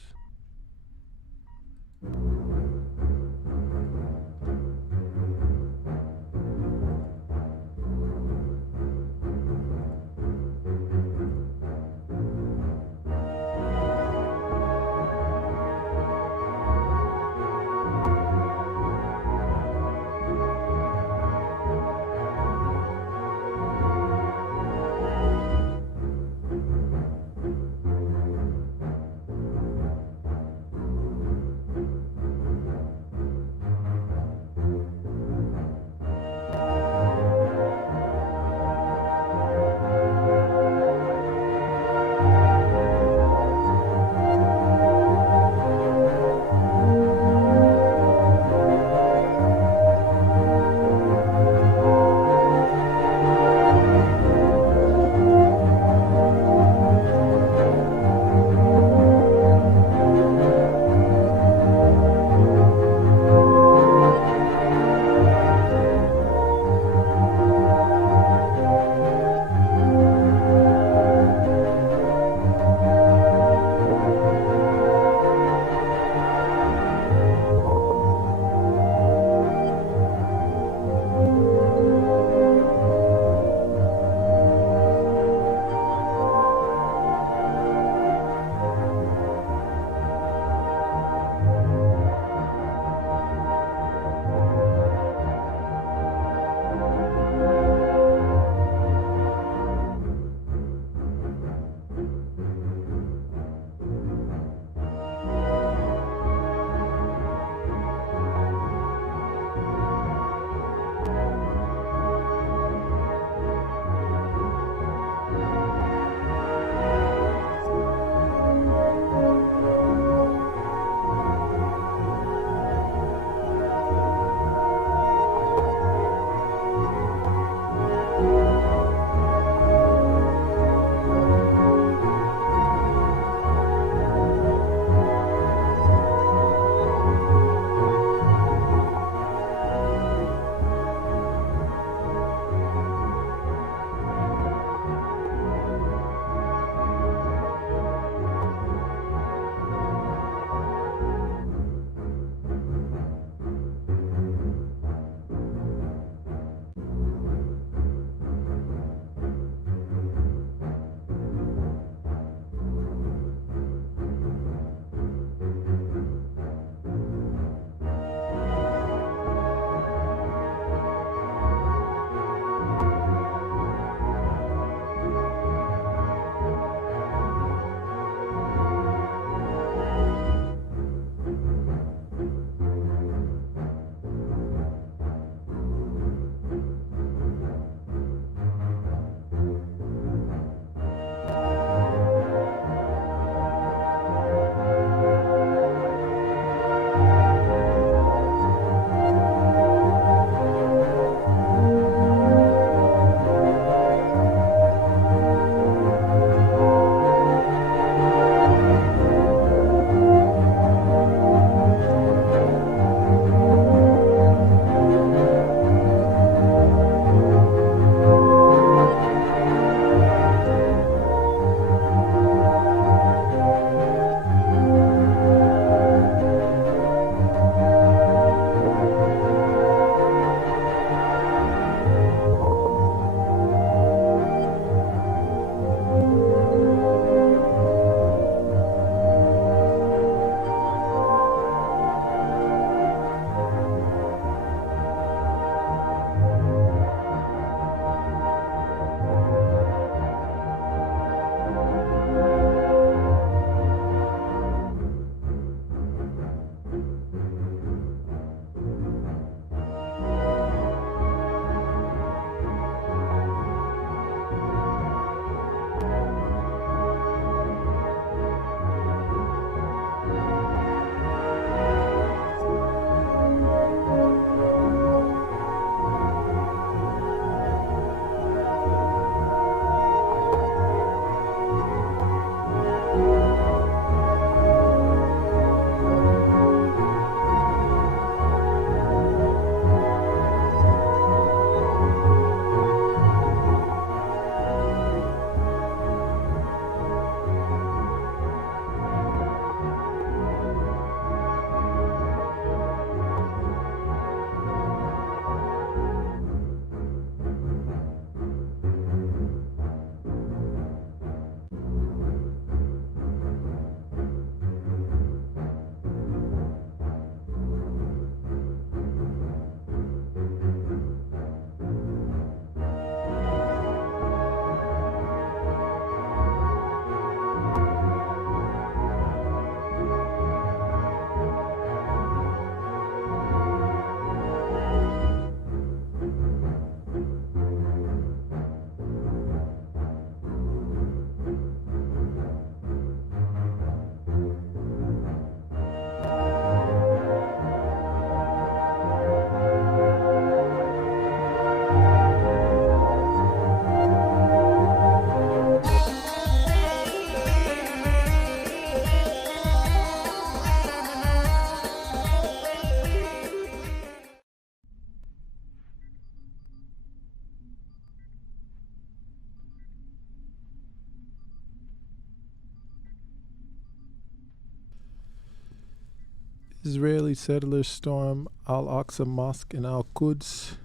Israeli settlers storm Al-Aqsa Mosque in Al-Quds.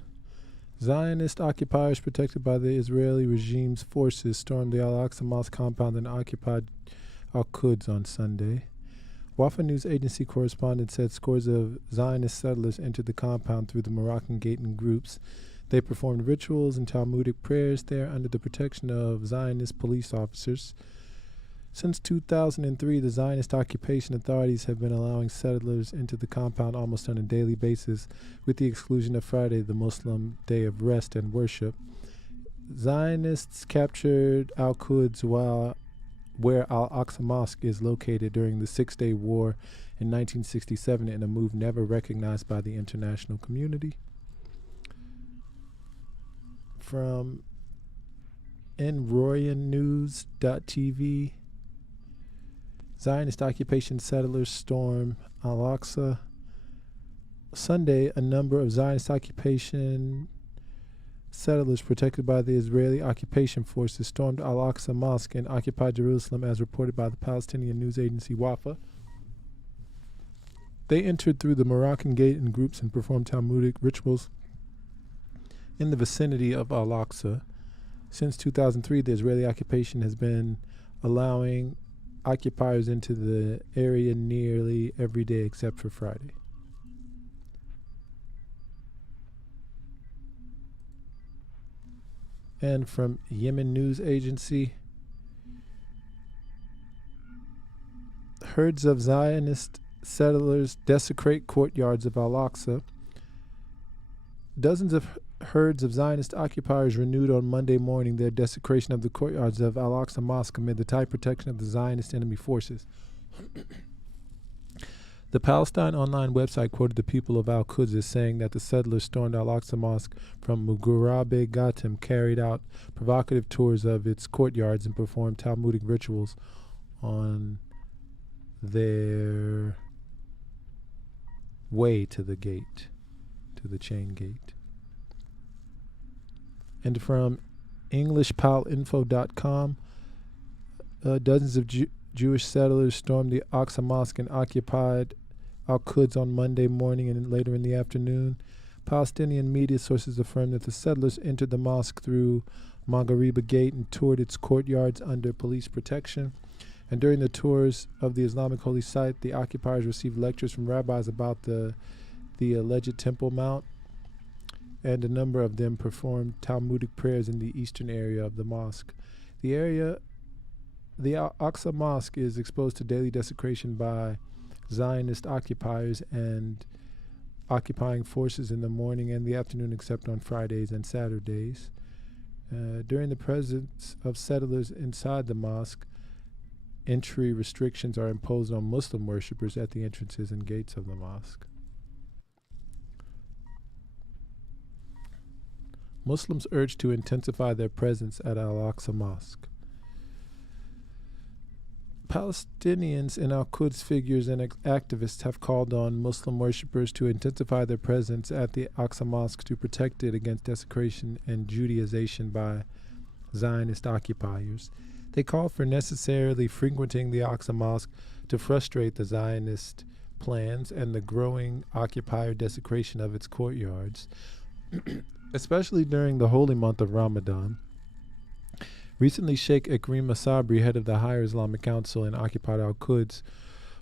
Zionist occupiers protected by the Israeli regime's forces stormed the Al-Aqsa Mosque compound and occupied Al-Quds on Sunday. Wafa news agency correspondent said scores of Zionist settlers entered the compound through the Moroccan gate in groups. They performed rituals and Talmudic prayers there under the protection of Zionist police officers. Since 2003, the Zionist occupation authorities have been allowing settlers into the compound almost on a daily basis, with the exclusion of Friday, the Muslim day of rest and worship. Zionists captured Al-Quds where Al-Aqsa Mosque is located during the Six-Day War in 1967 in a move never recognized by the international community. From NRoyanNews.tv, Zionist occupation settlers storm Al-Aqsa. Sunday, a number of Zionist occupation settlers protected by the Israeli occupation forces stormed Al-Aqsa Mosque in occupied Jerusalem, as reported by the Palestinian news agency Wafa. They entered through the Moroccan gate in groups and performed Talmudic rituals in the vicinity of Al-Aqsa. Since 2003, the Israeli occupation has been allowing occupiers into the area nearly every day except for Friday. And from Yemen news agency, herds of Zionist settlers desecrate courtyards of Al-Aqsa. Dozens of herds of Zionist occupiers renewed on Monday morning their desecration of the courtyards of Al-Aqsa Mosque amid the tight protection of the Zionist enemy forces. The Palestine online website quoted the people of Al-Quds as saying that the settlers stormed Al-Aqsa Mosque from Mughrabe Ghatem, carried out provocative tours of its courtyards, and performed Talmudic rituals on their way to the gate, to the chain gate. And from EnglishPalInfo.com, dozens of Jewish settlers stormed the Aqsa Mosque and occupied Al-Quds on Monday morning and later in the afternoon. Palestinian media sources affirmed that the settlers entered the mosque through Maghariba Gate and toured its courtyards under police protection. And during the tours of the Islamic holy site, the occupiers received lectures from rabbis about the alleged Temple Mount, and a number of them performed Talmudic prayers in the eastern area of the mosque. The Al-Aqsa Mosque is exposed to daily desecration by Zionist occupiers and occupying forces in the morning and the afternoon, except on Fridays and Saturdays. During the presence of settlers inside the mosque, entry restrictions are imposed on Muslim worshippers at the entrances and gates of the mosque. Muslims urged to intensify their presence at Al-Aqsa Mosque. Palestinians and Al-Quds figures and activists have called on Muslim worshippers to intensify their presence at the Aqsa Mosque to protect it against desecration and Judaization by Zionist occupiers. They call for necessarily frequenting the Aqsa Mosque to frustrate the Zionist plans and the growing occupier desecration of its courtyards, especially during the holy month of Ramadan. Recently, Sheikh Ikrim Sabri, head of the Higher Islamic Council in occupied Al-Quds,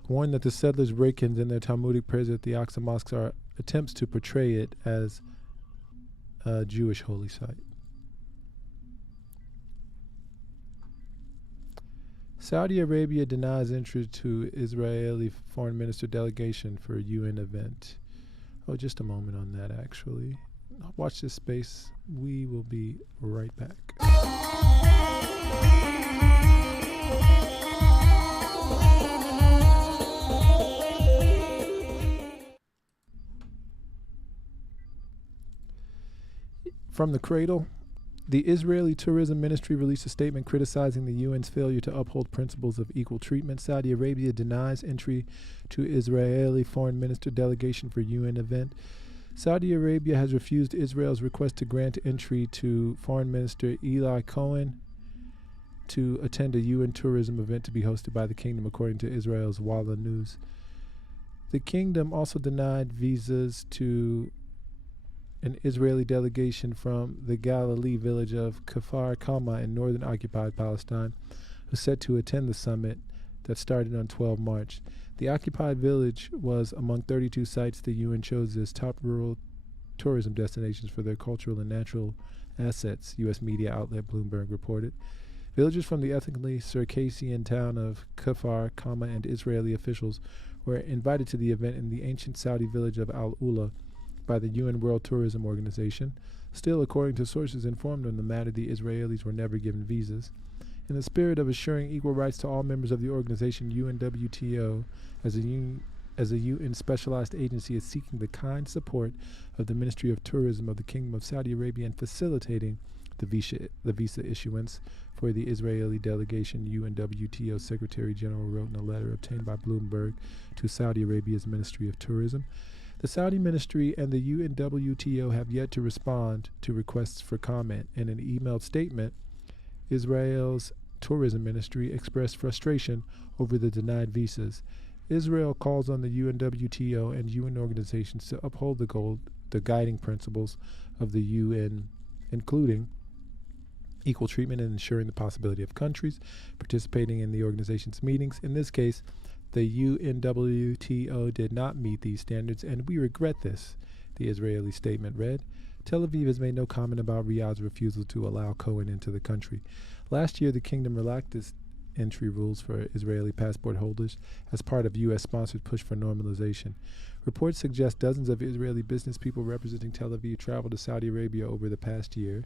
warned that the settlers' break-ins and their Talmudic prayers at the Aqsa Mosque are attempts to portray it as a Jewish holy site. Saudi Arabia denies entry to Israeli foreign minister delegation for a UN event. Oh, just a moment on that, actually. Watch this space. We will be right back. From the cradle, the Israeli Tourism Ministry released a statement criticizing the UN's failure to uphold principles of equal treatment. Saudi Arabia denies entry to Israeli foreign minister delegation for UN event. Saudi Arabia has refused Israel's request to grant entry to Foreign Minister Eli Cohen to attend a UN tourism event to be hosted by the kingdom, according to Israel's Walla News. The kingdom also denied visas to an Israeli delegation from the Galilee village of Kfar Kama in northern occupied Palestine, who set to attend the summit that started on 12 March. The occupied village was among 32 sites the UN chose as top rural tourism destinations for their cultural and natural assets, U.S. media outlet Bloomberg reported. Villagers from the ethnically Circassian town of Kfar Kama and Israeli officials were invited to the event in the ancient Saudi village of Al-Ula by the UN World Tourism Organization. Still, according to sources informed on the matter, the Israelis were never given visas. In the spirit of assuring equal rights to all members of the organization, UNWTO, as a UN specialized agency, is seeking the kind support of the Ministry of Tourism of the Kingdom of Saudi Arabia in facilitating the visa issuance for the Israeli delegation, UNWTO Secretary General wrote in a letter obtained by Bloomberg to Saudi Arabia's Ministry of Tourism. The Saudi ministry and the UNWTO have yet to respond to requests for comment. In an emailed statement, Israel's tourism ministry expressed frustration over the denied visas. Israel calls on the UNWTO and UN organizations to uphold the guiding principles of the UN, including equal treatment and ensuring the possibility of countries participating in the organization's meetings. In this case, the UNWTO did not meet these standards, and we regret this, the Israeli statement read. Tel Aviv has made no comment about Riyadh's refusal to allow Cohen into the country. Last year, the kingdom relaxed its entry rules for Israeli passport holders as part of U.S.-sponsored push for normalization. Reports suggest dozens of Israeli business people representing Tel Aviv traveled to Saudi Arabia over the past year.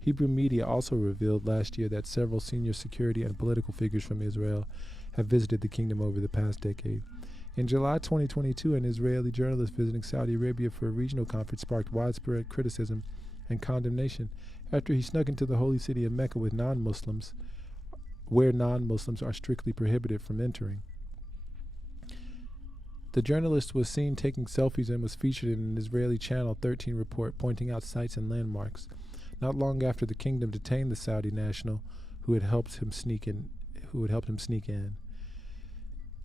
Hebrew media also revealed last year that several senior security and political figures from Israel have visited the kingdom over the past decade. In July 2022, an Israeli journalist visiting Saudi Arabia for a regional conference sparked widespread criticism and condemnation after he snuck into the holy city of Mecca with non-Muslims, where non-Muslims are strictly prohibited from entering. The journalist was seen taking selfies and was featured in an Israeli Channel 13 report pointing out sites and landmarks. Not long after, the kingdom detained the Saudi national who had helped him sneak in.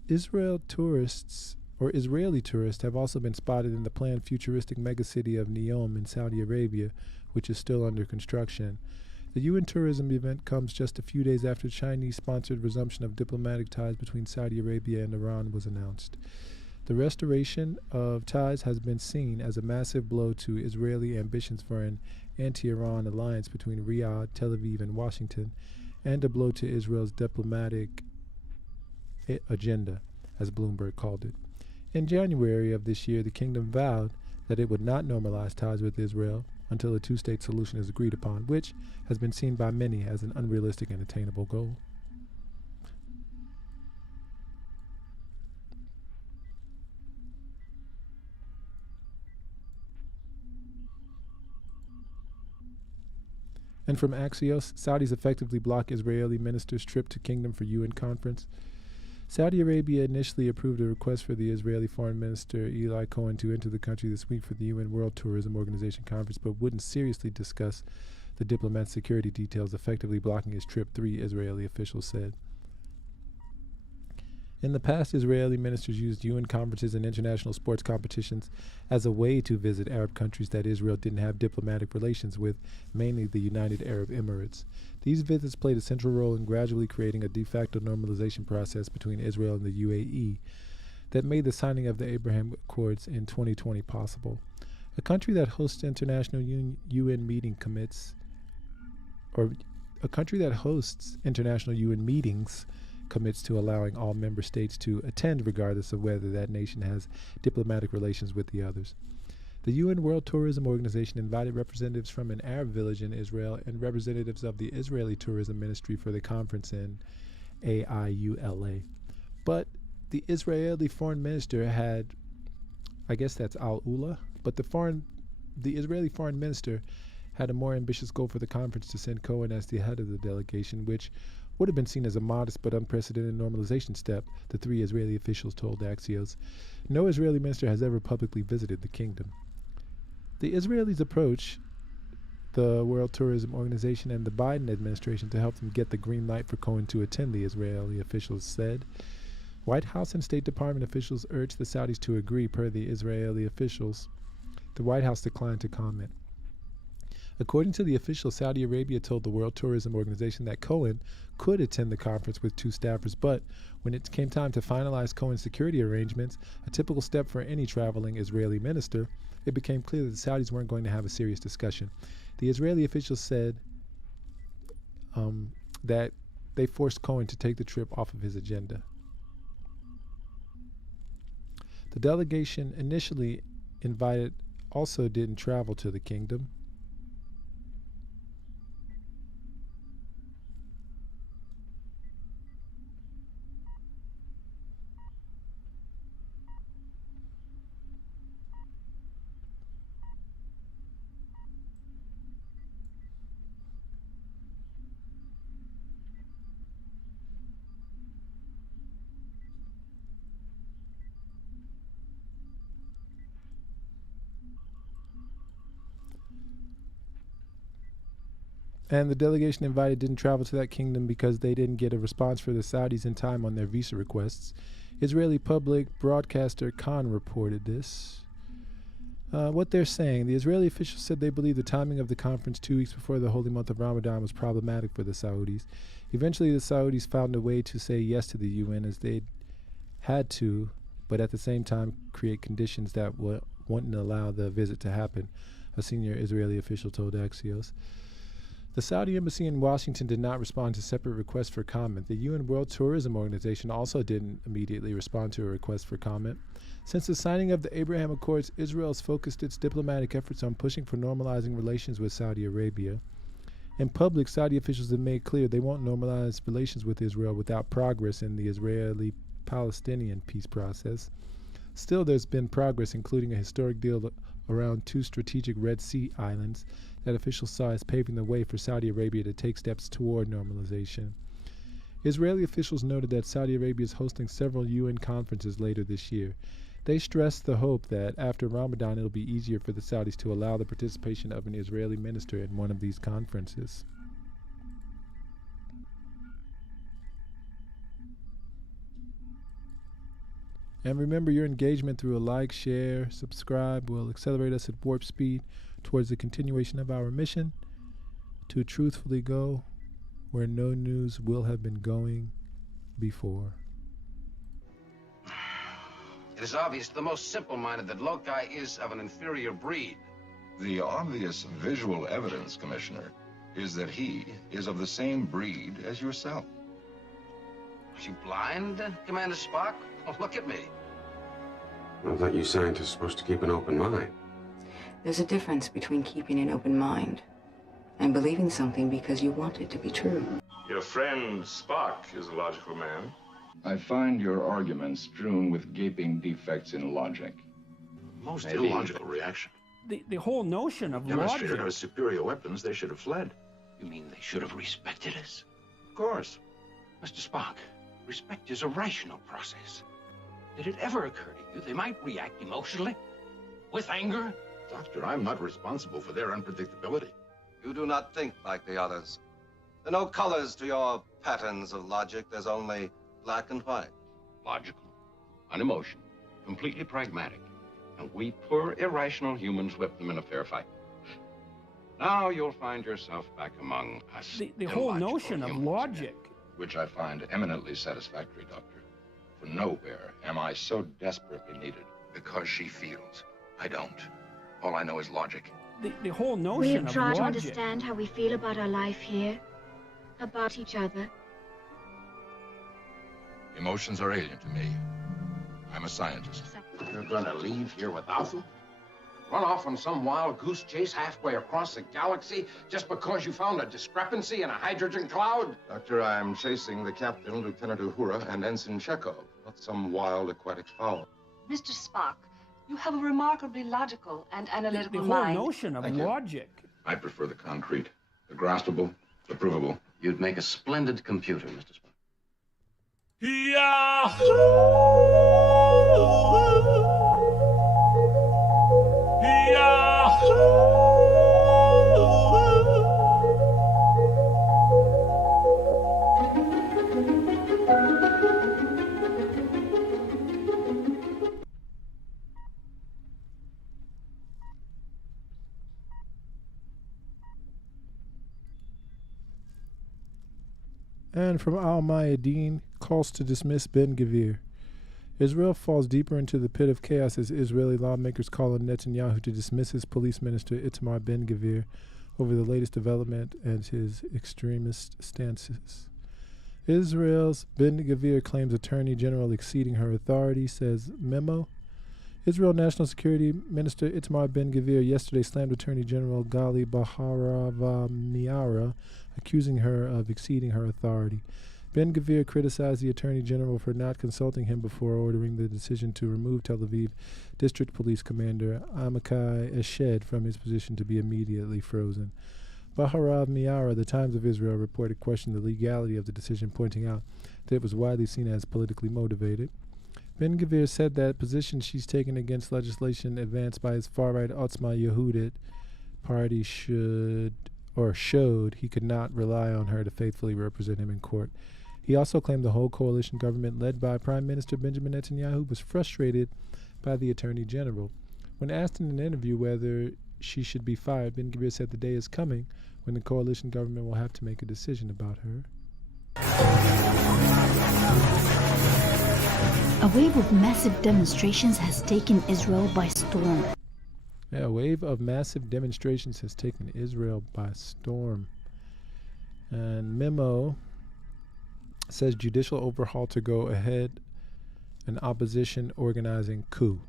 Israeli tourists have also been spotted in the planned futuristic megacity of Neom in Saudi Arabia, which is still under construction. The UN tourism event comes just a few days after Chinese-sponsored resumption of diplomatic ties between Saudi Arabia and Iran was announced. The restoration of ties has been seen as a massive blow to Israeli ambitions for an anti-Iran alliance between Riyadh, Tel Aviv, and Washington, and a blow to Israel's diplomatic agenda, as Bloomberg called it. In January of this year, the kingdom vowed that it would not normalize ties with Israel until a two-state solution is agreed upon, which has been seen by many as an unrealistic and attainable goal. And from Axios, Saudis effectively block Israeli minister's trip to kingdom for UN conference. Saudi Arabia initially approved a request for the Israeli Foreign Minister Eli Cohen to enter the country this week for the UN World Tourism Organization conference, but wouldn't seriously discuss the diplomat's security details, effectively blocking his trip, 3 Israeli officials said. In the past, Israeli ministers used UN conferences and international sports competitions as a way to visit Arab countries that Israel didn't have diplomatic relations with, mainly the United Arab Emirates. These visits played a central role in gradually creating a de facto normalization process between Israel and the UAE that made the signing of the Abraham Accords in 2020 possible. A country that hosts international UN meeting commits, or a country that hosts international UN meetings commits to allowing all member states to attend regardless of whether that nation has diplomatic relations with the others. The UN World Tourism Organization invited representatives from an Arab village in Israel and representatives of the Israeli Tourism Ministry for the conference in AIULA. But the Israeli foreign minister had, I guess that's Al-Ula, but the Israeli foreign minister had a more ambitious goal for the conference to send Cohen as the head of the delegation, which would have been seen as a modest but unprecedented normalization step, the 3 Israeli officials told Axios. No Israeli minister has ever publicly visited the kingdom. The Israelis approach the World Tourism Organization and the Biden administration to help them get the green light for Cohen to attend, the Israeli officials said. White House and State Department officials urged the Saudis to agree, per the Israeli officials. The White House declined to comment. According to the official, Saudi Arabia told the World Tourism Organization that Cohen could attend the conference with 2 staffers, but when it came time to finalize Cohen's security arrangements, a typical step for any traveling Israeli minister, it became clear that the Saudis weren't going to have a serious discussion. The Israeli officials said that they forced Cohen to take the trip off of his agenda. The delegation initially invited also didn't travel to the kingdom. And the delegation invited didn't travel to that kingdom because they didn't get a response for the Saudis in time on their visa requests. Israeli public broadcaster Khan reported this. What they're saying, the Israeli officials said they believe the timing of the conference 2 weeks before the holy month of Ramadan was problematic for the Saudis. Eventually, the Saudis found a way to say yes to the UN as they had to, but at the same time create conditions that wouldn't allow the visit to happen, a senior Israeli official told Axios. The Saudi embassy in Washington did not respond to separate requests for comment. The UN World Tourism Organization also didn't immediately respond to a request for comment. Since the signing of the Abraham Accords, Israel has focused its diplomatic efforts on pushing for normalizing relations with Saudi Arabia. In public, Saudi officials have made clear they won't normalize relations with Israel without progress in the Israeli-Palestinian peace process. Still, there's been progress, including a historic deal around 2 strategic Red Sea islands that officials saw as paving the way for Saudi Arabia to take steps toward normalization. Israeli officials noted that Saudi Arabia is hosting several UN conferences later this year. They stressed the hope that after Ramadan it'll be easier for the Saudis to allow the participation of an Israeli minister in one of these conferences. And remember, your engagement through a like, share, subscribe will accelerate us at warp speed towards the continuation of our mission to truthfully go where no news will have been going before. It is obvious to the most simple-minded that Loci is of an inferior breed. The obvious visual evidence, Commissioner, is that he is of the same breed as yourself. Are you blind, Commander Spock? Oh, look at me. I thought you scientists were supposed to keep an open mind. There's a difference between keeping an open mind and believing something because you want it to be true. Your friend Spock is a logical man. I find your arguments strewn with gaping defects in logic. Most illogical reaction. The whole notion of Demonstrated logic. our superior weapons, they should have fled. You mean they should have respected us? Of course. Mr. Spock, respect is a rational process. Did it ever occur to you they might react emotionally? With anger? Doctor, I'm not responsible for their unpredictability. You do not think like the others. There are no colors to your patterns of logic. There's only black and white. Logical, unemotional, completely pragmatic. And we poor, irrational humans whip them in a fair fight. Now you'll find yourself back among us. The whole notion of logic. Which I find eminently satisfactory, Doctor. For nowhere am I so desperately needed. Because she feels. I don't. All I know is logic. The whole notion We of try to logic. understand how we feel about our life here, about each other. Emotions are alien to me. I'm a scientist. You're gonna leave here without them? Run off on some wild goose chase halfway across the galaxy just because you found a discrepancy in a hydrogen cloud? Doctor, I'm chasing the captain, Lieutenant Uhura, and Ensign Chekhov, not some wild aquatic fowl. Mr. Spock, you have a remarkably logical and analytical The mind. whole notion of Thank you. logic. I prefer the concrete, the graspable, the provable. You'd make a splendid computer, Mr. Spock. And from Al-Mayadeen, calls to dismiss Ben Gvir. Israel falls deeper into the pit of chaos as Israeli lawmakers call on Netanyahu to dismiss his police minister Itamar Ben Gvir over the latest development and his extremist stances. Israel's Ben Gvir claims Attorney General exceeding her authority, says memo. Israel National Security Minister Itamar Ben Gvir yesterday slammed Attorney General Gali Baharava Miara, accusing her of exceeding her authority. Ben Gvir criticized the Attorney General for not consulting him before ordering the decision to remove Tel Aviv District Police Commander Amichai Eshed from his position to be immediately frozen. Baharav Miara, the Times of Israel, reported questioned the legality of the decision, pointing out that it was widely seen as politically motivated. Ben Gvir said that position she's taken against legislation advanced by his far-right Otzma Yehudit party showed he could not rely on her to faithfully represent him in court. He also claimed the whole coalition government led by Prime Minister Benjamin Netanyahu was frustrated by the Attorney General. When asked in an interview whether she should be fired, Ben Gvir said the day is coming when the coalition government will have to make a decision about her. A wave of massive demonstrations has taken Israel by storm. Yeah, a wave of massive demonstrations has taken Israel by storm. And memo says judicial overhaul to go ahead and opposition organizing coup.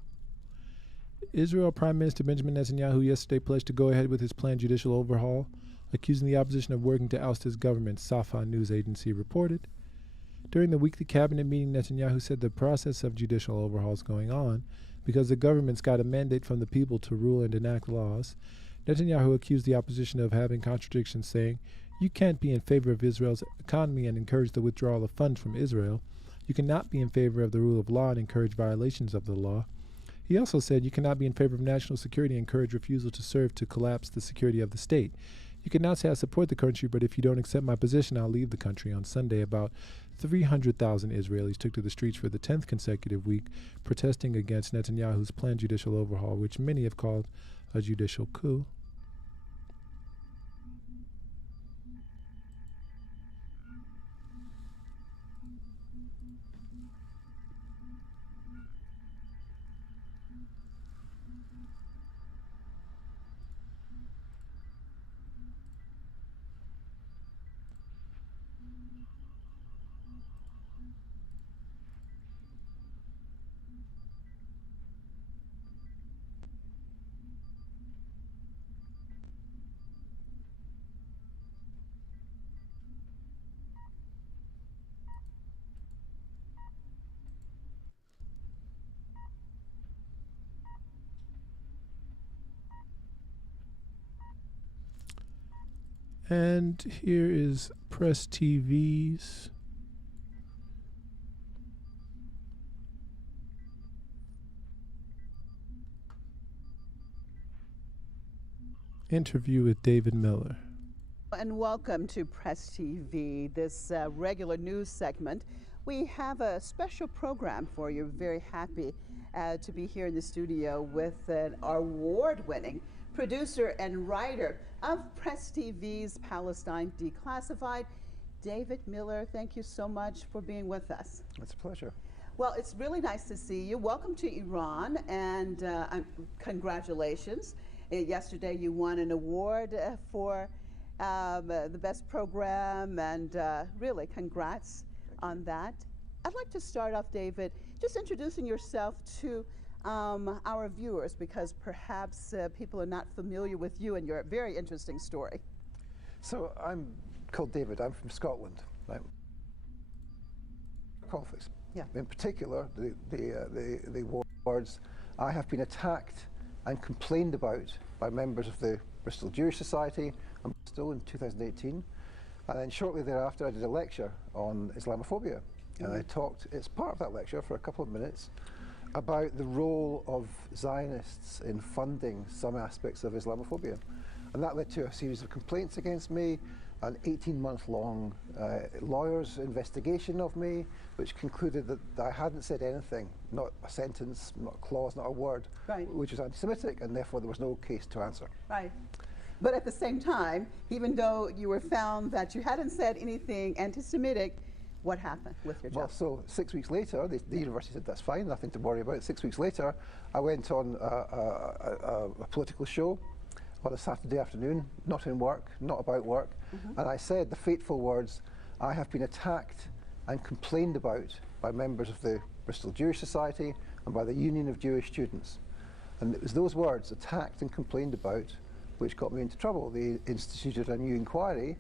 Israel Prime Minister Benjamin Netanyahu yesterday pledged to go ahead with his planned judicial overhaul, accusing the opposition of working to oust his government, Safa news agency reported. During the weekly cabinet meeting, Netanyahu said the process of judicial overhaul is going on because the government's got a mandate from the people to rule and enact laws. Netanyahu accused the opposition of having contradictions, saying, "You can't be in favor of Israel's economy and encourage the withdrawal of funds from Israel. You cannot be in favor of the rule of law and encourage violations of the law." He also said, "You cannot be in favor of national security and encourage refusal to serve to collapse the security of the state. You cannot say I support the country, but if you don't accept my position, I'll leave the country." On Sunday, about 300,000 Israelis took to the streets for the 10th consecutive week, protesting against Netanyahu's planned judicial overhaul, which many have called a judicial coup. And here is Press TV's interview with David Miller. And welcome to Press TV, this regular news segment. We have a special program for you. Very happy to be here in the studio with an award-winning producer and writer of Press TV's Palestine Declassified, David Miller. Thank you so much for being with us. It's a pleasure. Well, it's really nice to see you. Welcome to Iran, and congratulations. Yesterday you won an award for the best program, and really congrats on that. I'd like to start off, David, just introducing yourself to our viewers, because perhaps people are not familiar with you and your very interesting story. So I'm called David. I'm from Scotland. Conflicts. Yeah. In particular, the wards. I have been attacked and complained about by members of the Bristol Jewish Society in Bristol in 2018, and then shortly thereafter I did a lecture on Islamophobia, and I talked, it's part of that lecture for a couple of minutes, about the role of Zionists in funding some aspects of Islamophobia. And that led to a series of complaints against me, an 18-month-long lawyer's investigation of me, which concluded that I hadn't said anything, not a sentence, not a clause, not a word, right, which was anti-Semitic, and therefore there was no case to answer. Right. But at the same time, even though you were found that you hadn't said anything anti-Semitic, what happened with your job? Well, so 6 weeks later, the university said, that's fine, nothing to worry about. 6 weeks later, I went on a political show on a Saturday afternoon, not in work, not about work, and I said the fateful words, I have been attacked and complained about by members of the Bristol Jewish Society and by the Union of Jewish Students. And it was those words, attacked and complained about, which got me into trouble. They instituted a new inquiry,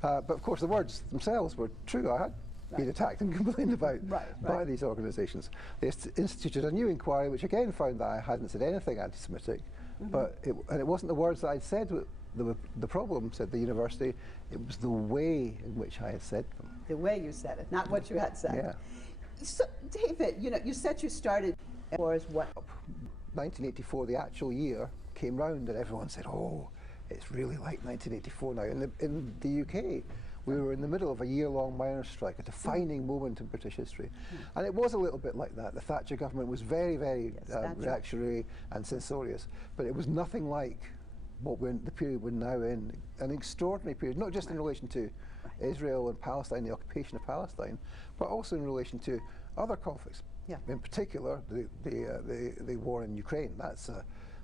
but of course the words themselves were true. I had been attacked and complained about by these organisations. They instituted a new inquiry, which again found that I hadn't said anything anti-Semitic, but it wasn't the words that I'd said the problem, said the university, it was the way in which I had said them. The way you said it, not what you had said. Yeah. So, David, you know, you said you started as what? 1984, the actual year, came round and everyone said, oh, it's really like 1984 now. In the UK, we were in the middle of a year-long miners' strike, a defining moment in British history. And it was a little bit like that. The Thatcher government was very, very reactionary and censorious, but it was nothing like the period we're now in, an extraordinary period, not just in relation to Israel and Palestine, the occupation of Palestine, but also in relation to other conflicts. In particular, the war in Ukraine. That's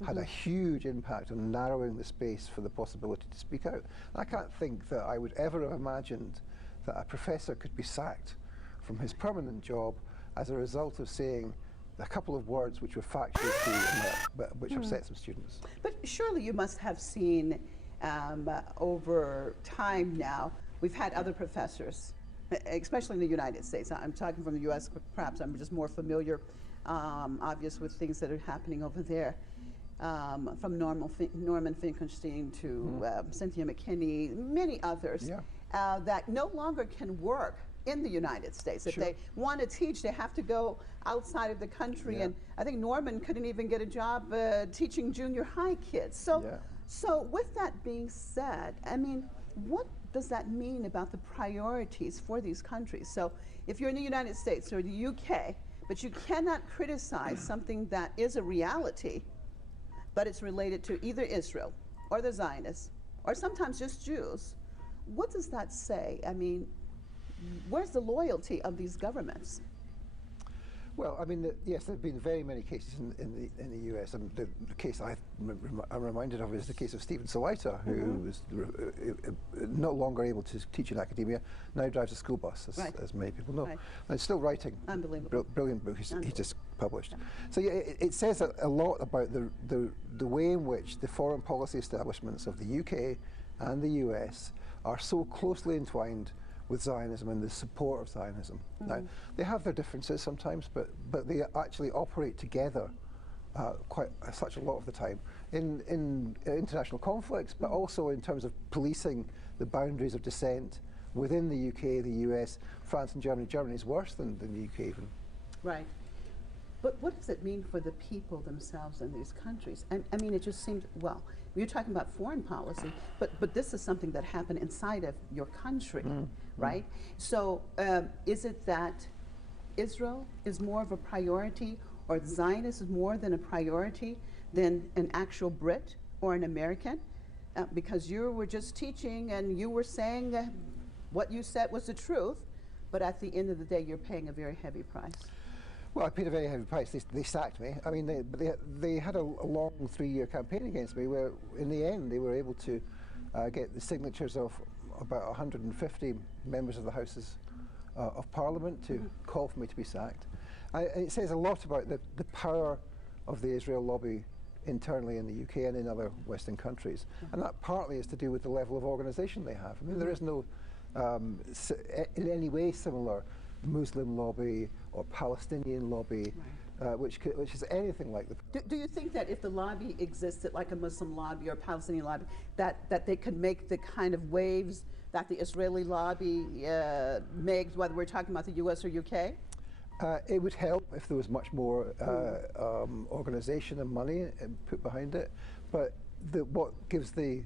had a huge impact on narrowing the space for the possibility to speak out. I can't think that I would ever have imagined that a professor could be sacked from his permanent job as a result of saying a couple of words which were factually true, but which upset some students. But surely you must have seen over time now, we've had other professors, especially in the United States. I'm talking from the US, perhaps I'm just more familiar, obvious with things that are happening over there. From Norman Finkelstein to Cynthia McKinney, many others, that no longer can work in the United States. If they want to teach, they have to go outside of the country. And I think Norman couldn't even get a job teaching junior high kids. So with that being said, I mean, what does that mean about the priorities for these countries? So if you're in the United States or the UK, but you cannot criticize something that is a reality, but it's related to either Israel or the Zionists, or sometimes just Jews, what does that say? I mean, where's the loyalty of these governments? Well, I mean, yes, there have been very many cases in the US, and the case I'm reminded of is the case of Stephen Salaita, who was no longer able to teach in academia, now drives a school bus, as many people know, and still writing. Unbelievable. Brilliant book he just published. So yeah, it says a lot about the way in which the foreign policy establishments of the UK and the US are so closely entwined with Zionism and the support of Zionism. Now, they have their differences sometimes, but they actually operate together such a lot of the time in international conflicts, but also in terms of policing the boundaries of dissent within the UK, the US, France and Germany. Germany is worse than the UK even. Right. But what does it mean for the people themselves in these countries? I mean, it just seems, well, you're talking about foreign policy, but this is something that happened inside of your country, right? So is it that Israel is more of a priority, or Zionist is more than a priority than an actual Brit or an American? Because you were just teaching and you were saying what you said was the truth, but at the end of the day, you're paying a very heavy price. Well, I paid a very heavy price. They sacked me. I mean, they had a long 3-year campaign against me where, in the end, they were able to get the signatures of about 150 members of the Houses of Parliament to call for me to be sacked. And it says a lot about the power of the Israel lobby internally in the UK and in other Western countries. And that partly is to do with the level of organisation they have. I mean, there is no, in any way similar, Muslim lobby or Palestinian lobby, which is anything like the... Do you think that if the lobby existed like a Muslim lobby or Palestinian lobby, that they could make the kind of waves that the Israeli lobby makes, whether we're talking about the US or UK? It would help if there was much more organisation and money put behind it, but what gives the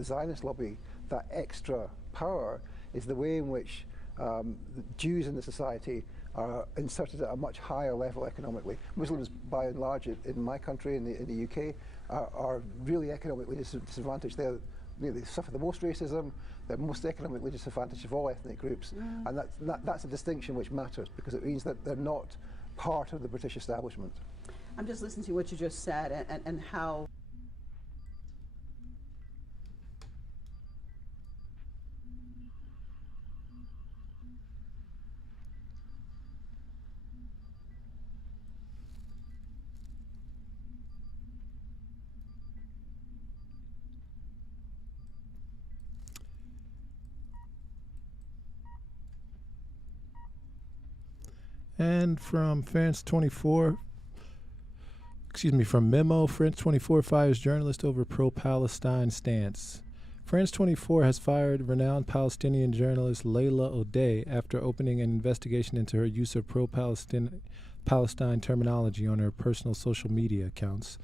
Zionist lobby that extra power is the way in which the Jews in the society are inserted at a much higher level economically. Muslims, by and large, in my country, in the UK, are really economically disadvantaged. They suffer the most racism, they're most economically disadvantaged of all ethnic groups, and that's a distinction which matters, because it means that they're not part of the British establishment. I'm just listening to what you just said and how And from Memo, France 24 fires journalist over pro-Palestine stance. France 24 has fired renowned Palestinian journalist Layla O'Day after opening an investigation into her use of pro-Palestine terminology on her personal social media accounts.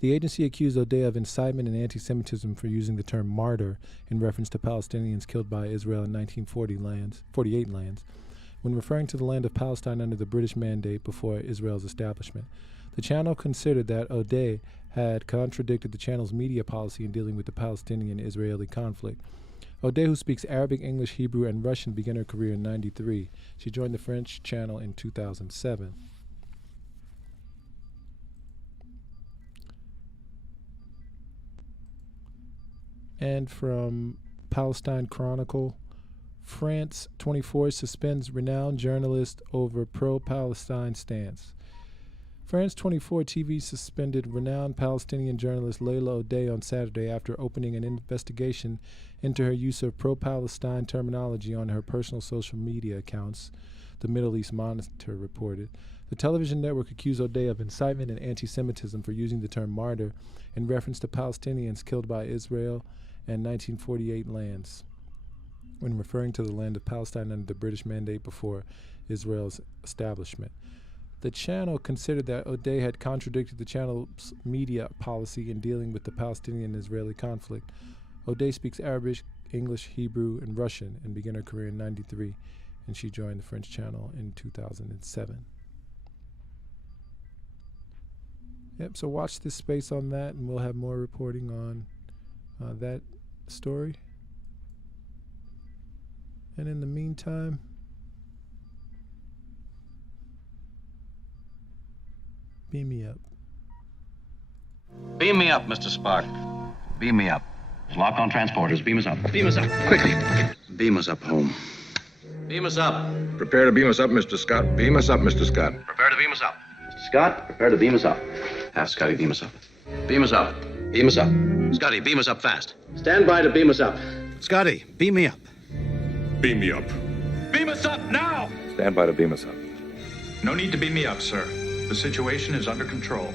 The agency accused O'Day of incitement and anti-Semitism for using the term martyr in reference to Palestinians killed by Israel in 1948 lands, when referring to the land of Palestine under the British Mandate before Israel's establishment. The channel considered that O'Day had contradicted the channel's media policy in dealing with the Palestinian-Israeli conflict. O'Day, who speaks Arabic, English, Hebrew, and Russian, began her career in '93. She joined the French channel in 2007. And from Palestine Chronicle, France 24 suspends renowned journalist over pro-Palestine stance. France 24 TV suspended renowned Palestinian journalist Layla O'Day on Saturday after opening an investigation into her use of pro-Palestine terminology on her personal social media accounts, the Middle East Monitor reported. The television network accused O'Day of incitement and anti-Semitism for using the term martyr in reference to Palestinians killed by Israel and 1948 lands, when referring to the land of Palestine under the British Mandate before Israel's establishment. The channel considered that O'Day had contradicted the channel's media policy in dealing with the Palestinian-Israeli conflict. O'Day speaks Arabic, English, Hebrew, and Russian, and began her career in '93, and she joined the French channel in 2007. Yep, so watch this space on that, and we'll have more reporting on that story. And in the meantime, beam me up. Beam me up, Mr. Spark. Beam me up. Lock on transporters. Beam us up. Beam us up. Quickly. Beam us up home. Beam us up. Prepare to beam us up, Mr. Scott. Beam us up, Mr. Scott. Prepare to beam us up. Mr. Scott, prepare to beam us up. Have Scotty beam us up. Beam us up. Beam us up. Scotty, beam us up fast. Stand by to beam us up. Scotty, beam me up. Beam me up. Beam us up now! Stand by to beam us up. No need to beam me up, sir. The situation is under control.